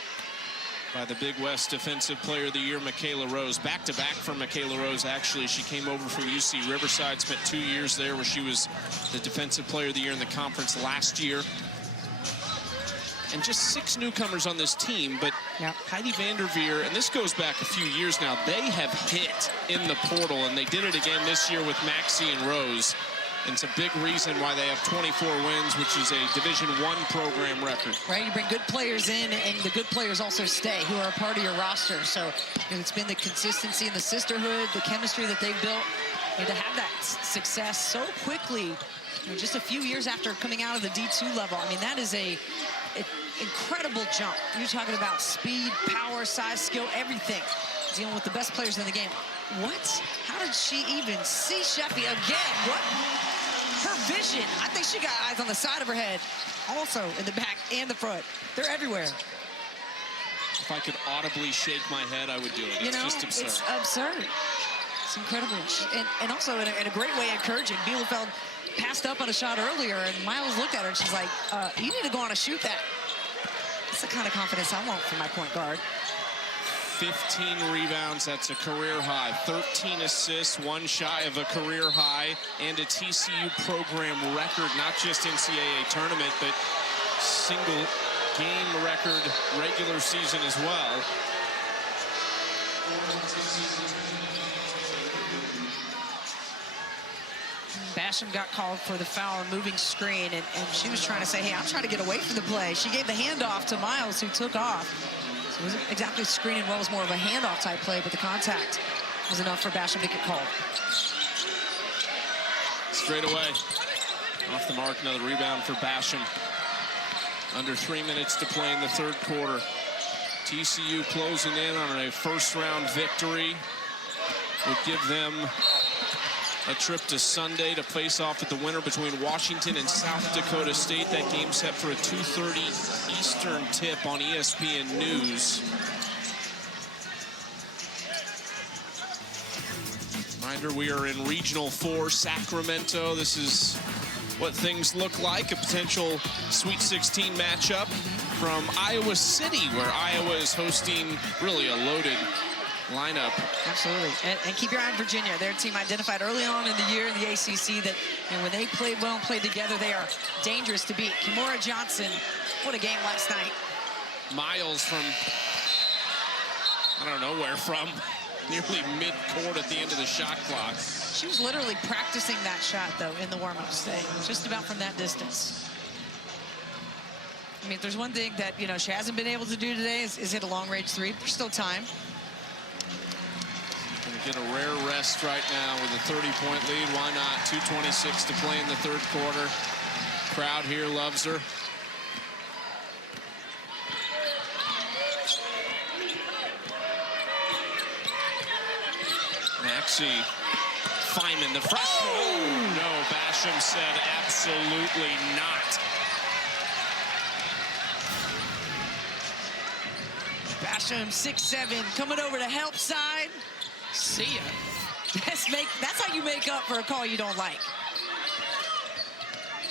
by the Big West Defensive Player of the Year, Michaela Rose. Back-to-back for Michaela Rose, actually. She came over from UC Riverside, spent 2 years there where she was the Defensive Player of the Year in the conference last year. And just 6 newcomers on this team, but Heidi Vanderveer, and this goes back a few years now, they have hit in the portal, and they did it again this year with Maxie and Rose. And it's a big reason why they have 24 wins, which is a Division I program record. Right, you bring good players in, and the good players also stay, who are a part of your roster. So it's been the consistency and the sisterhood, the chemistry that they've built, and to have that success so quickly, just a few years after coming out of the D2 level. I mean, that is an incredible jump. You're talking about speed, power, size, skill, everything. Dealing with the best players in the game. What? How did she even see Sheffy again? What? Her vision. I think she got eyes on the side of her head. Also in the back and the front. They're everywhere. If I could audibly shake my head, I would do it. It's just absurd. It's absurd. It's incredible. And also in a great way encouraging. Bielefeld passed up on a shot earlier, and Miles looked at her, and she's like, you need to go on and shoot that. That's the kind of confidence I want from my point guard. 15 rebounds, that's a career high. 13 assists, 1 shy of a career high, and a TCU program record, not just NCAA tournament, but single game record regular season as well. Basham got called for the foul, moving screen, and she was trying to say, hey, I'm trying to get away from the play. She gave the handoff to Miles, who took off. So it wasn't exactly screening well, it was more of a handoff type play, but the contact was enough for Basham to get called. Straight away, off the mark, another rebound for Basham. Under 3 minutes to play in the third quarter. TCU closing in on a first-round victory. Would give them a trip to Sunday to face off with the winner between Washington and South Dakota State. That game set for a 2:30 Eastern tip on ESPN News. Reminder, we are in Regional 4, Sacramento. This is what things look like, a potential Sweet 16 matchup from Iowa City, where Iowa is hosting really a loaded lineup. Absolutely, and keep your eye on Virginia. Their team identified early on in the year in the ACC that when they played well and played together, they are dangerous to beat. Kimora Johnson, what a game last night. Miles from, I don't know where from, nearly mid-court at the end of the shot clock. She was literally practicing that shot, though, in the warm-ups today, just about from that distance. I mean, if there's one thing that, she hasn't been able to do today is hit a long-range three. There's still time. Gonna get a rare rest right now with a 30-point lead. Why not? 2:26 to play in the third quarter. Crowd here loves her. Maxey, Feynman, the freshman. Oh, no, Basham said absolutely not. Basham, 6'7", coming over to help side. See ya. That's how you make up for a call you don't like.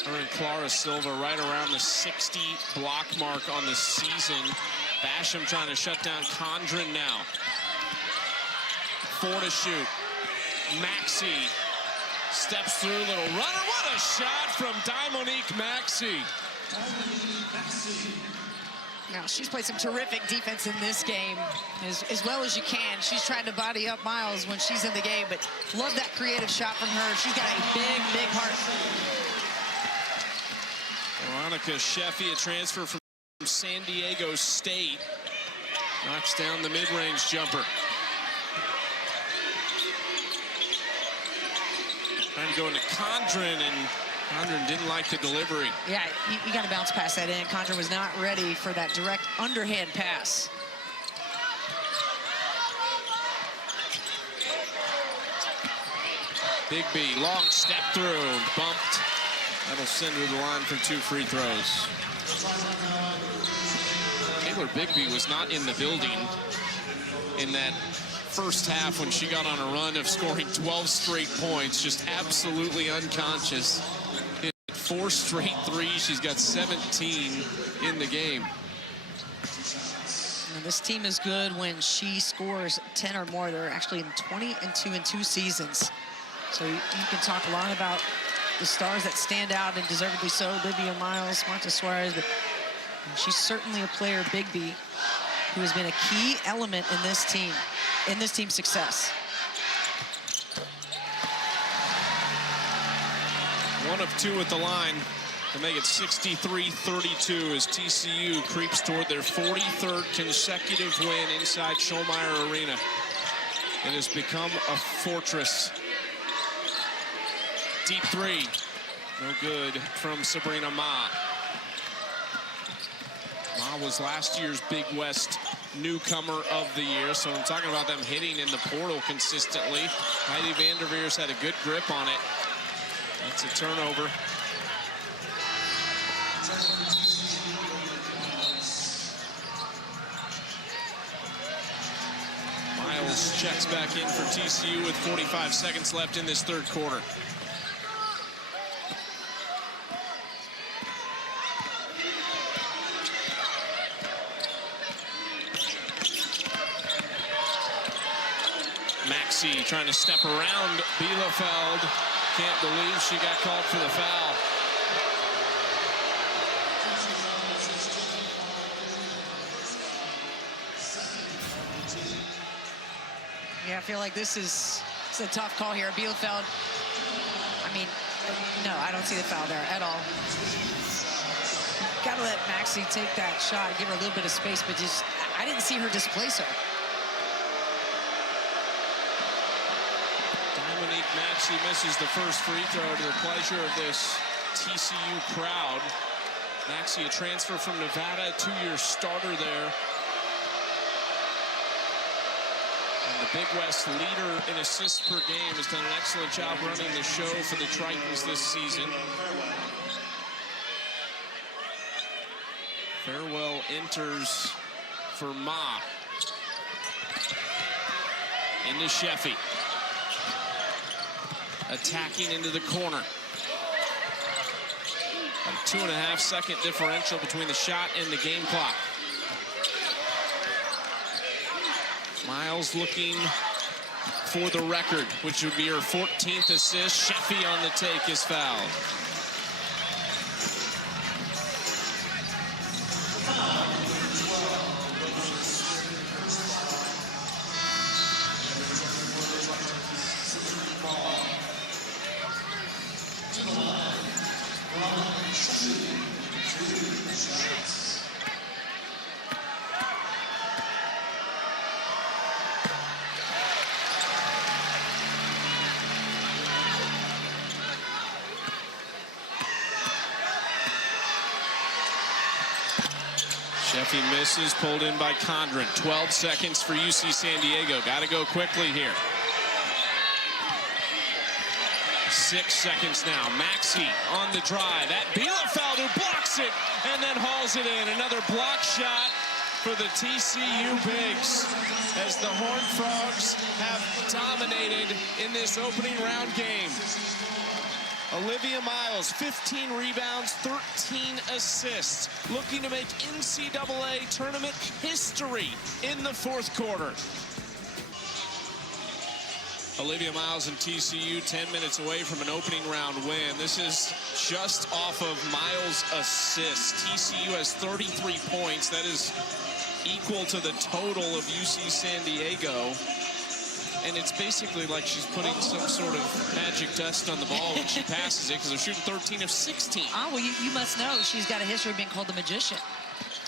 Her and Clara Silva right around the 60 block mark on the season. Basham trying to shut down Condren now. 4 to shoot. Maxey steps through, little runner. What a shot from Dominique Maxey. Now, she's played some terrific defense in this game, as well as you can. She's trying to body up Miles when she's in the game, but love that creative shot from her. She's got a big, big heart. Veronica Sheffy, a transfer from San Diego State, knocks down the mid-range jumper. Trying to go into Condren, and Condren didn't like the delivery. Yeah, you got to bounce past that in. Condren was not ready for that direct underhand pass. Bigby, long step through, bumped. That'll send her to the line for 2 free throws. Taylor Bigby was not in the building in that first half when she got on a run of scoring 12 straight points, just absolutely unconscious. Hit 4 straight threes. She's got 17 in the game. And this team is good when she scores 10 or more. They're actually in 20-2 in 2 seasons. So you can talk a lot about the stars that stand out, and deservedly so. Olivia Miles, Marta Suarez, but she's certainly a player, Bigby, who has been a key element in this team's success. 1 of 2 at the line to make it 63-32 as TCU creeps toward their 43rd consecutive win inside Schollmeyer Arena. It has become a fortress. Deep 3, no good from Sabrina Ma. Ma was last year's Big West newcomer of the year, so I'm talking about them hitting in the portal consistently. Heidi Vanderveer's had a good grip on it. That's a turnover. Miles checks back in for TCU with 45 seconds left in this third quarter. Maxey trying to step around Bielefeld. Can't believe she got called for the foul. feel like this is a tough call here. Bielefeld, I mean, no, I don't see the foul there at all. Got to let Maxey take that shot, give her a little bit of space, but just, I didn't see her displace her. Dominique Maxey misses the first free throw to the pleasure of this TCU crowd. Maxey, a transfer from Nevada, two-year starter there. And the Big West leader in assists per game has done an excellent job running the show for the Tritons this season. Farewell enters for Ma. Into Sheffy. Attacking into the corner. A 2.5-second differential between the shot and the game clock. Miles looking for the record, which would be her 14th assist. Sheffy on the take is fouled. Sheffy misses, pulled in by Condren. 12 seconds for UC San Diego. Got to go quickly here. 6 seconds now. Maxey on the drive. At Bielefeld, who blocks it and then hauls it in. Another block shot for the TCU Bigs, as the Horned Frogs have dominated in this opening round game. Olivia Miles, 15 rebounds, 13 assists, looking to make NCAA tournament history in the fourth quarter. Olivia Miles and TCU 10 minutes away from an opening round win. This is just off of Miles' assists. TCU has 33 points. That is equal to the total of UC San Diego. And it's basically like she's putting some sort of magic dust on the ball when she passes it, because they're shooting 13 of 16. Oh, well, you must know she's got a history of being called the magician.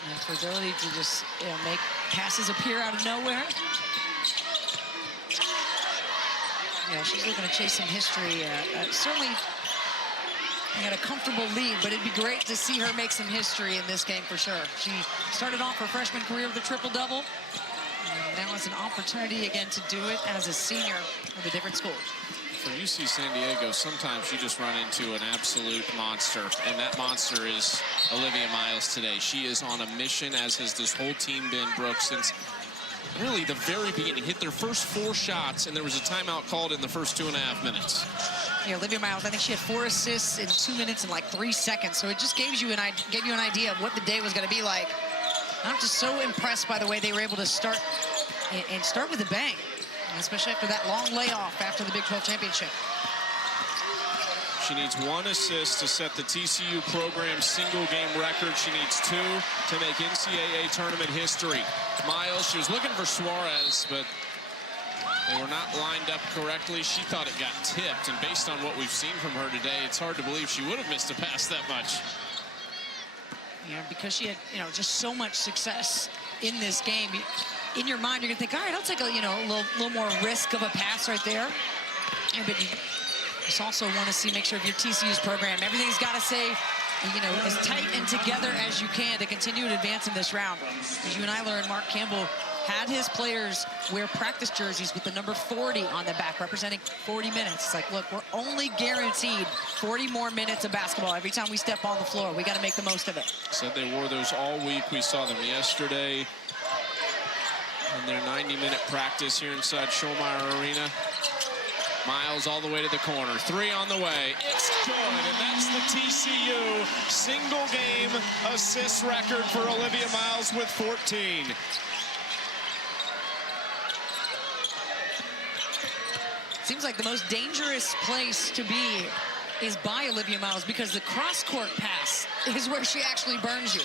And her ability to just make passes appear out of nowhere. Yeah, she's looking to chase some history. Certainly had a comfortable lead, but it'd be great to see her make some history in this game for sure. She started off her freshman career with a triple-double. Now has an opportunity again to do it as a senior with a different school. For UC San Diego, sometimes you just run into an absolute monster, and that monster is Olivia Miles today. She is on a mission, as has this whole team been, Brooke, since really the very beginning. Hit their first 4 shots, and there was a timeout called in the first 2.5 minutes. Yeah, Olivia Miles, I think she had 4 assists in 2 minutes and like 3 seconds. So it just gave you an idea of what the day was going to be like. I'm just so impressed by the way they were able to start with a bang, especially after that long layoff after the Big 12 championship. She needs 1 assist to set the TCU program single game record. She needs 2 to make NCAA tournament history. Miles, she was looking for Suarez, but they were not lined up correctly. She thought it got tipped, and based on what we've seen from her today, it's hard to believe she would have missed a pass that much. Yeah, because she had, just so much success in this game. In your mind, you're gonna think, all right, I'll take a, little more risk of a pass right there. Yeah, but you just also want to make sure of your TCU's program, everything's got to stay, as tight and together as you can to continue to advance in this round. As you and I learned, Mark Campbell had his players wear practice jerseys with the number 40 on the back, representing 40 minutes. It's like, look, we're only guaranteed 40 more minutes of basketball every time we step on the floor. We got to make the most of it. Said they wore those all week. We saw them yesterday in their 90-minute practice here inside Schollmeyer Arena. Miles all the way to the corner. 3 on the way. It's good, and that's the TCU single game assist record for Olivia Miles with 14. Seems like the most dangerous place to be is by Olivia Miles, because the cross-court pass is where she actually burns you.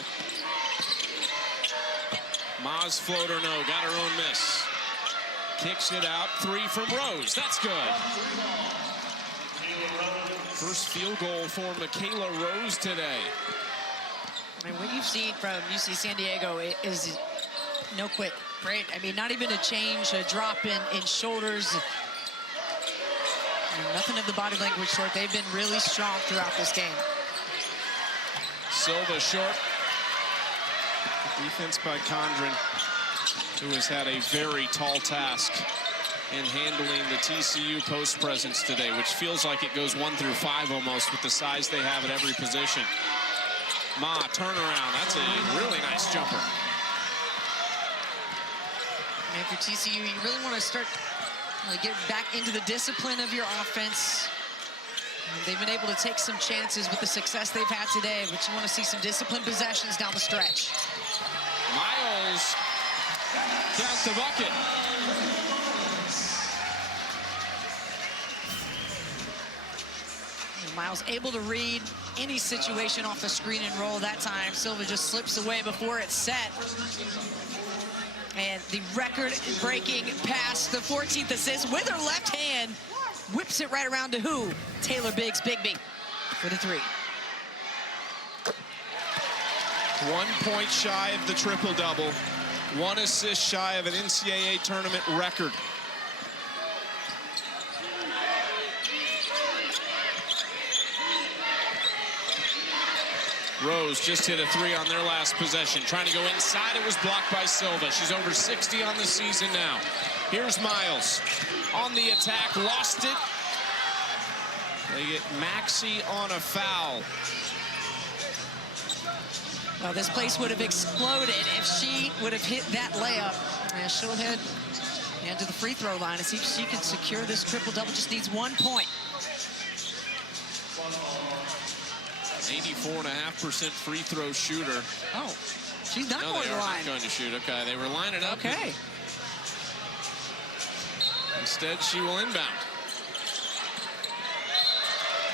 Ma's floater, no, got her own miss. Kicks it out, 3 from Rose. That's good. First field goal for Michaela Rose today. I mean, what you've seen from UC San Diego is no quit, right? I mean, not even a change, a drop in shoulders. I mean, nothing of the body language sort. They've been really strong throughout this game. Silva short. Defense by Condren, who has had a very tall task in handling the TCU post presence today, which feels like it goes 1 through 5 almost with the size they have at every position. Ma, turnaround. That's a really nice jumper. And for TCU, you really want to start get back into the discipline of your offense. And they've been able to take some chances with the success they've had today, but you want to see some disciplined possessions down the stretch. Miles counts the bucket. Miles able to read any situation off the screen and roll. That time, Silva just slips away before it's set. And the record-breaking pass, the 14th assist with her left hand, whips it right around to who? Taylor Bigby for the 3. 1 point shy of the triple-double. 1 assist shy of an NCAA tournament record. Rose just hit a 3 on their last possession. Trying to go inside, it was blocked by Silva. She's over 60 on the season now. Here's Miles on the attack, lost it. They get Maxey on a foul. Well, this place would have exploded if she would have hit that layup. And she'll head to the free throw line and see if she can secure this triple-double. Just needs 1 point. 84.5% free throw shooter. Oh, she's not going to the line. No, they are not going to shoot. Okay, they were lining up. Okay. Instead, she will inbound.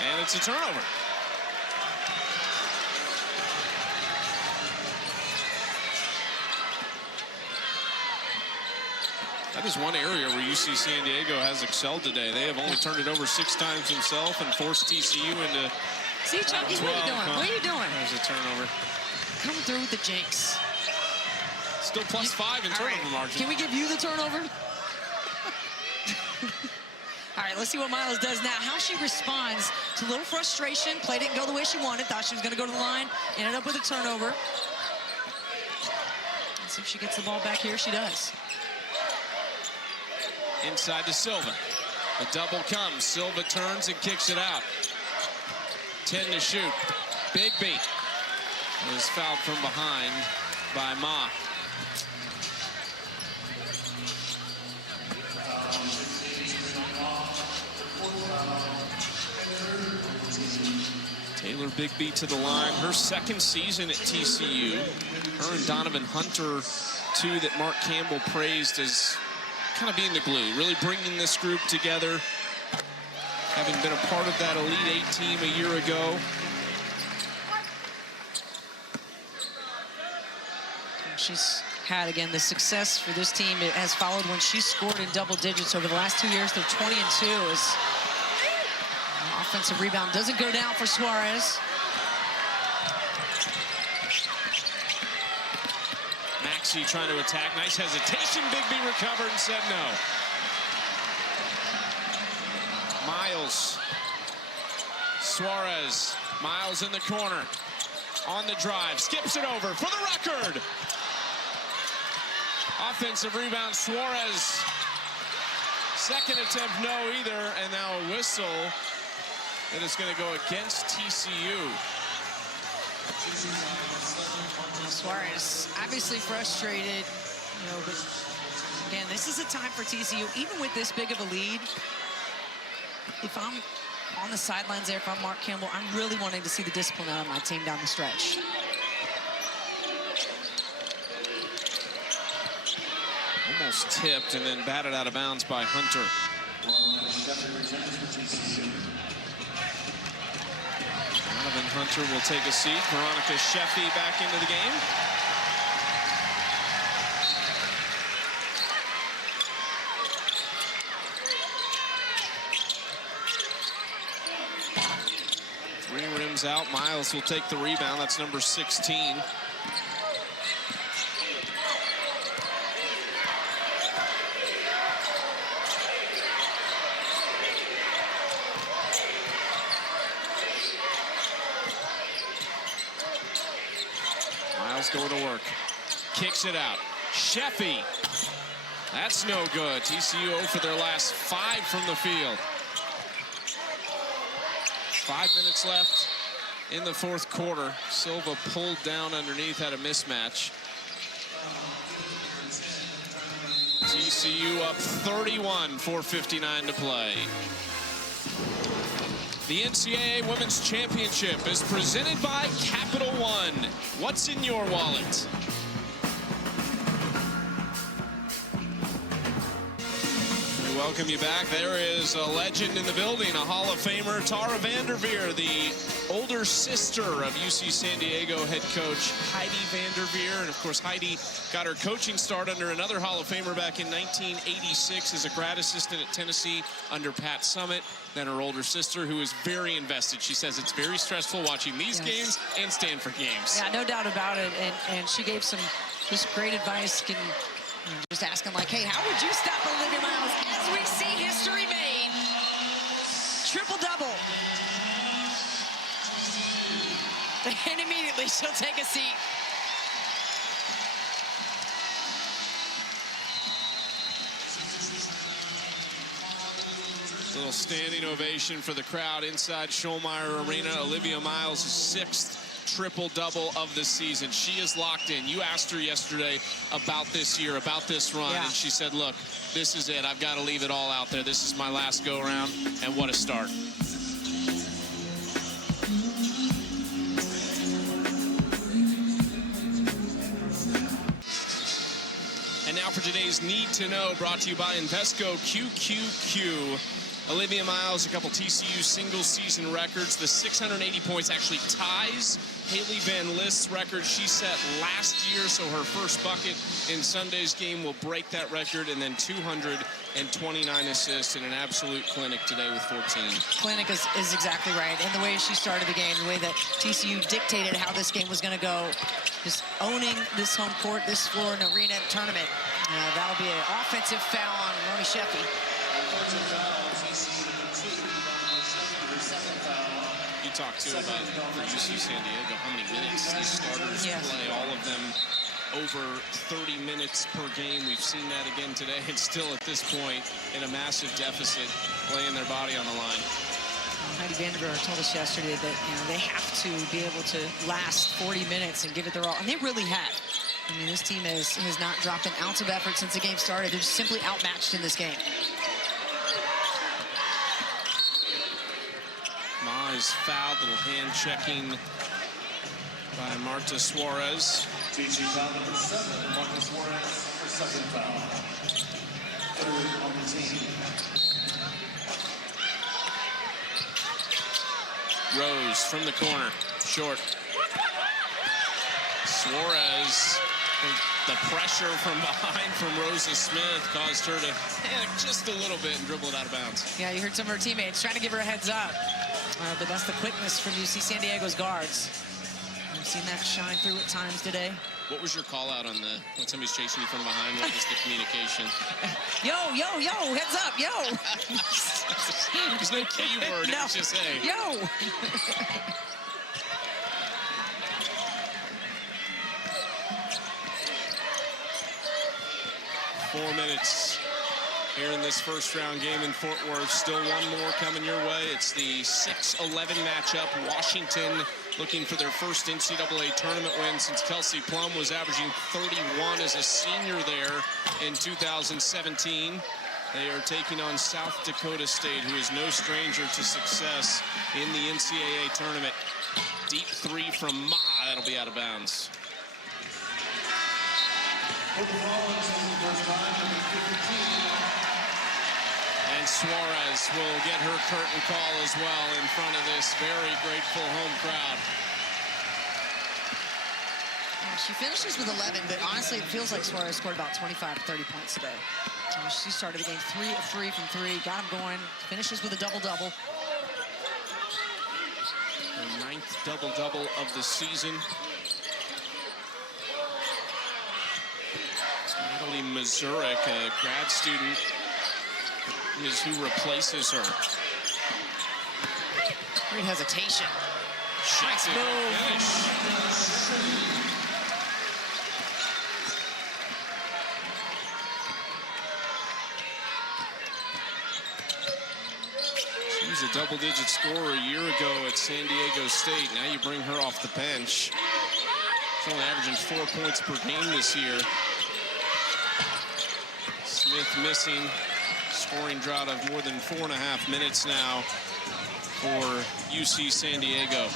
And it's a turnover. That is one area where UC San Diego has excelled today. They have only turned it over 6 times themselves and forced TCU into... See, Chucky, what are you doing? What are you doing? There's a turnover. Coming through with the jinx. Still plus 5 in turnover margin. Can we give you the turnover? All right, let's see what Miles does now. How she responds to a little frustration. Play didn't go the way she wanted. Thought she was going to go to the line. Ended up with a turnover. Let's see if she gets the ball back here. She does. Inside to Silva. The double comes. Silva turns and kicks it out. 10 to shoot. Bigby is fouled from behind by Ma. Taylor Bigby to the line. Her second season at TCU. Her and Donovan Hunter, 2 that Mark Campbell praised as kind of being the glue, really bringing this group together. Having been a part of that Elite 8 team a year ago. She's had, again, the success for this team. It has followed when she scored in double digits over the last 2 years. They're 20-2 as offensive rebound doesn't go down for Suarez. Maxey trying to attack. Nice hesitation. Bigby recovered and said no. Miles. Suarez. Miles in the corner. On the drive. Skips it over for the record. Offensive rebound. Suarez. Second attempt, no either. And now a whistle. That is going to go against TCU. Suarez obviously frustrated, but again, this is a time for TCU, even with this big of a lead. If I'm on the sidelines there, if I'm Mark Campbell, I'm really wanting to see the discipline out of my team down the stretch. Almost tipped and then batted out of bounds by Hunter. Donovan Hunter will take a seat. Veronica Sheffy back into the game. comes out. Miles will take the rebound. That's number 16. Miles going to work. Kicks it out. Sheffy. That's no good. TCU 0 for their last 5 from the field. 5 minutes left in the fourth quarter. Silva pulled down underneath, had a mismatch. TCU up 31, 4:59 to play. The NCAA Women's Championship is presented by Capital One. What's in your wallet? We welcome you back. There is a legend in the building, a Hall of Famer, Tara Vanderveer, the older sister of UC San Diego head coach Heidi Vanderveer. And of course, Heidi got her coaching start under another Hall of Famer back in 1986 as a grad assistant at Tennessee under Pat Summit. Then her older sister, who is very invested. She says it's very stressful watching these games and Stanford games. Yeah, no doubt about it. And she gave some just great advice. Just asking, like, hey, how would you stop Olivia Miles? As we see history made. Triple-double. And immediately she'll take a seat. Little standing ovation for the crowd inside Schollmeyer Arena. Olivia Miles' 6th triple-double of the season. She is locked in. You asked her yesterday about this year, about this run, and she said, look, this is it. I've got to leave it all out there. This is my last go-around, and what a start. And now for today's Need to Know, brought to you by Invesco QQQ. Olivia Miles, a couple TCU single-season records. The 680 points actually ties Haley Van List's record she set last year, so her first bucket in Sunday's game will break that record, and then 229 assists in an absolute clinic today with 14. Clinic is exactly right. And the way she started the game, the way that TCU dictated how this game was going to go, just owning this home court, this floor and arena tournament. That'll be an offensive foul on Roni Sheffy. You talked too about for UC San Diego how many minutes these starters play. All of them over 30 minutes per game. We've seen that again today, and still at this point in a massive deficit, laying their body on the line. Heidi Vanderveer told us yesterday that they have to be able to last 40 minutes and give it their all, and they really have. I mean, this team has not dropped an ounce of effort since the game started. They're just simply outmatched in this game. Ma is fouled, little hand checking by Marta Suarez. Teaching foul number 7, Marta Suarez, for second foul. Third on the team. Rose from the corner, short. Suarez, the pressure from behind from Rosa Smith caused her to panic just a little bit and dribble it out of bounds. Yeah, you heard some of her teammates trying to give her a heads up. But that's the quickness from UC San Diego's guards. We've seen that shine through at times today. What was your call out on when somebody's chasing you from behind? What was the communication? Yo, heads up, yo. There's no keyword, no. It's just, hey. Yo. 4 minutes here in this first round game in Fort Worth. Still one more coming your way. It's the 6-11 matchup. Washington looking for their first NCAA tournament win since Kelsey Plum was averaging 31 as a senior there in 2017. They are taking on South Dakota State, who is no stranger to success in the NCAA tournament. Deep three from Ma. That'll be out of bounds. And Suarez will get her curtain call as well in front of this very grateful home crowd. She finishes with 11, but honestly, it feels like Suarez scored about 25 to 30 points today. She started the game 3 of 3 from 3, got him going, finishes with a double-double. Her 9th double-double of the season. Natalie Mazurek, a grad student, is who replaces her. Great hesitation. Nice move. Finish. She was a double-digit scorer a year ago at San Diego State. Now you bring her off the bench. She's only averaging 4 points per game this year. Smith missing. Scoring drought of more than 4.5 minutes now for UC San Diego.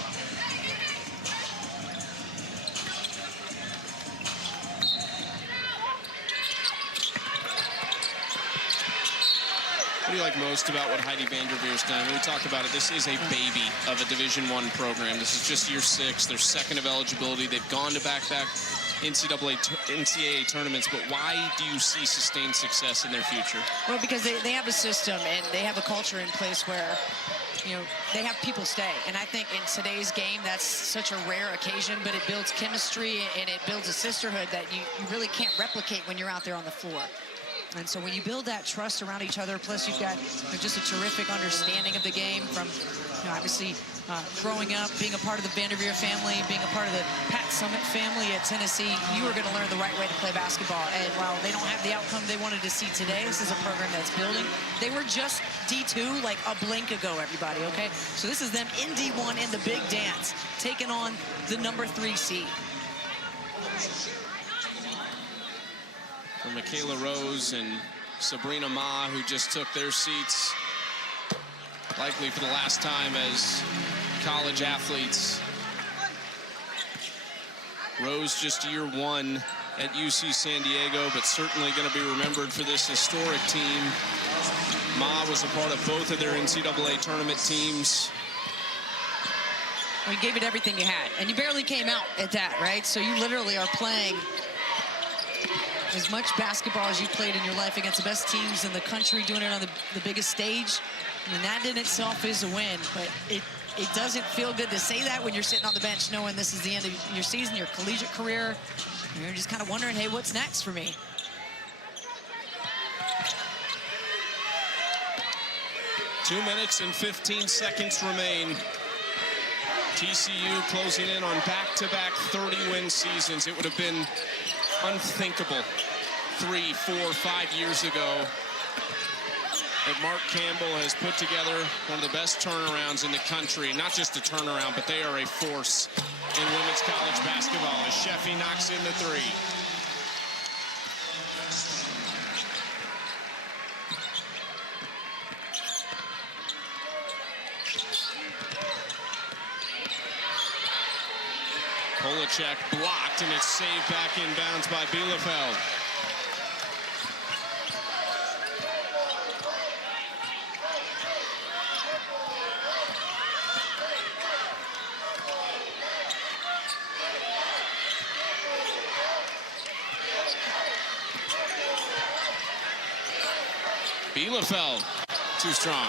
What do you like most about what Heidi Vanderveer's done? We talked about it. This is a baby of a Division I program. This is just year 6. They're second of eligibility. They've gone to back-to-back NCAA tournaments, but why do you see sustained success in their future? Well, because they have a system and they have a culture in place where, you know, they have people stay. And I think in today's game, that's such a rare occasion, but it builds chemistry and it builds a sisterhood that you really can't replicate when you're out there on the floor. And so when you build that trust around each other, plus you've got just a terrific understanding of the game from, you know, obviously growing up, being a part of the Vanderveer family, being a part of the Pat Summitt family at Tennessee, you are going to learn the right way to play basketball. And while they don't have the outcome they wanted to see today, this is a program that's building. They were just D2 like a blink ago, everybody, okay? So this is them in D1 in the big dance, taking on the number 3 seed. For Michaela Rose and Sabrina Ma, who just took their seats, likely for the last time as college athletes. Rose just year 1 at UC San Diego, but certainly going to be remembered for this historic team. Ma was a part of both of their NCAA tournament teams. Well, you gave it everything you had, and you barely came out at that, right? So you literally are playing as much basketball as you played in your life against the best teams in the country, doing it on the biggest stage. And that in itself is a win, but it doesn't feel good to say that when you're sitting on the bench knowing this is the end of your season, your collegiate career. And you're just kind of wondering, hey, what's next for me? Two minutes and 15 seconds remain. TCU closing in on back-to-back 30-win seasons. It would have been unthinkable 3, 4, 5 years ago. But Mark Campbell has put together one of the best turnarounds in the country. Not just a turnaround, but they are a force in women's college basketball as Sheffy knocks in the 3. Polachek blocked, and it's saved back inbounds by Bielefeld. Bielefeld, too strong.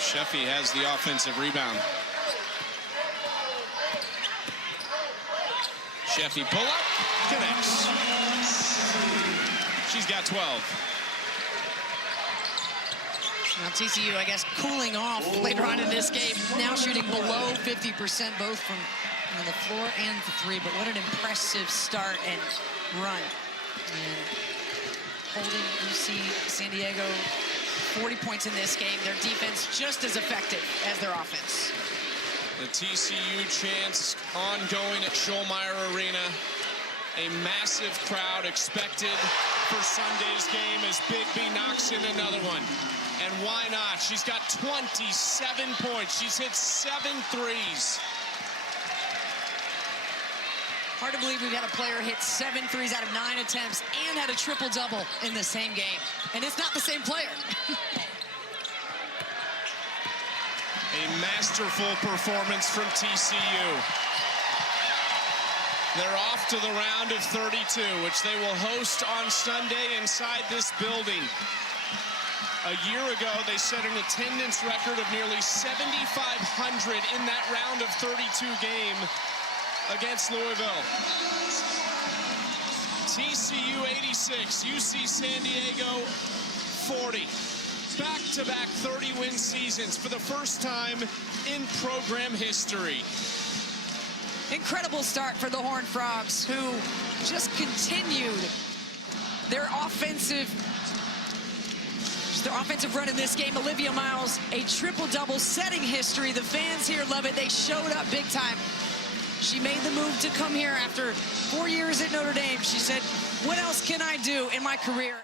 Sheffy has the offensive rebound. Sheffy pull up, connects. She's got 12. Now TCU, I guess, cooling off later on in this game. Now shooting below 50%, both from the floor and the 3. But what an impressive start and run. And holding UC San Diego 40 points in this game. Their defense just as effective as their offense. The TCU chants ongoing at Schollmeyer Arena. A massive crowd expected for Sunday's game as Big B knocks in another one. And why not? She's got 27 points. She's hit 7 threes. Hard to believe we've had a player hit 7 threes out of 9 attempts and had a triple-double in the same game. And it's not the same player. A masterful performance from TCU. They're off to the round of 32, which they will host on Sunday inside this building. A year ago, they set an attendance record of nearly 7,500 in that round of 32 game against Louisville. TCU 86, UC San Diego 40. Back-to-back 30-win seasons for the first time in program history. Incredible start for the Horned Frogs, who just continued their offensive run in this game. Olivia Miles, a triple-double, setting history. The fans here love it. They showed up big time. She made the move to come here after 4 years at Notre Dame. She said, what else can I do in my career?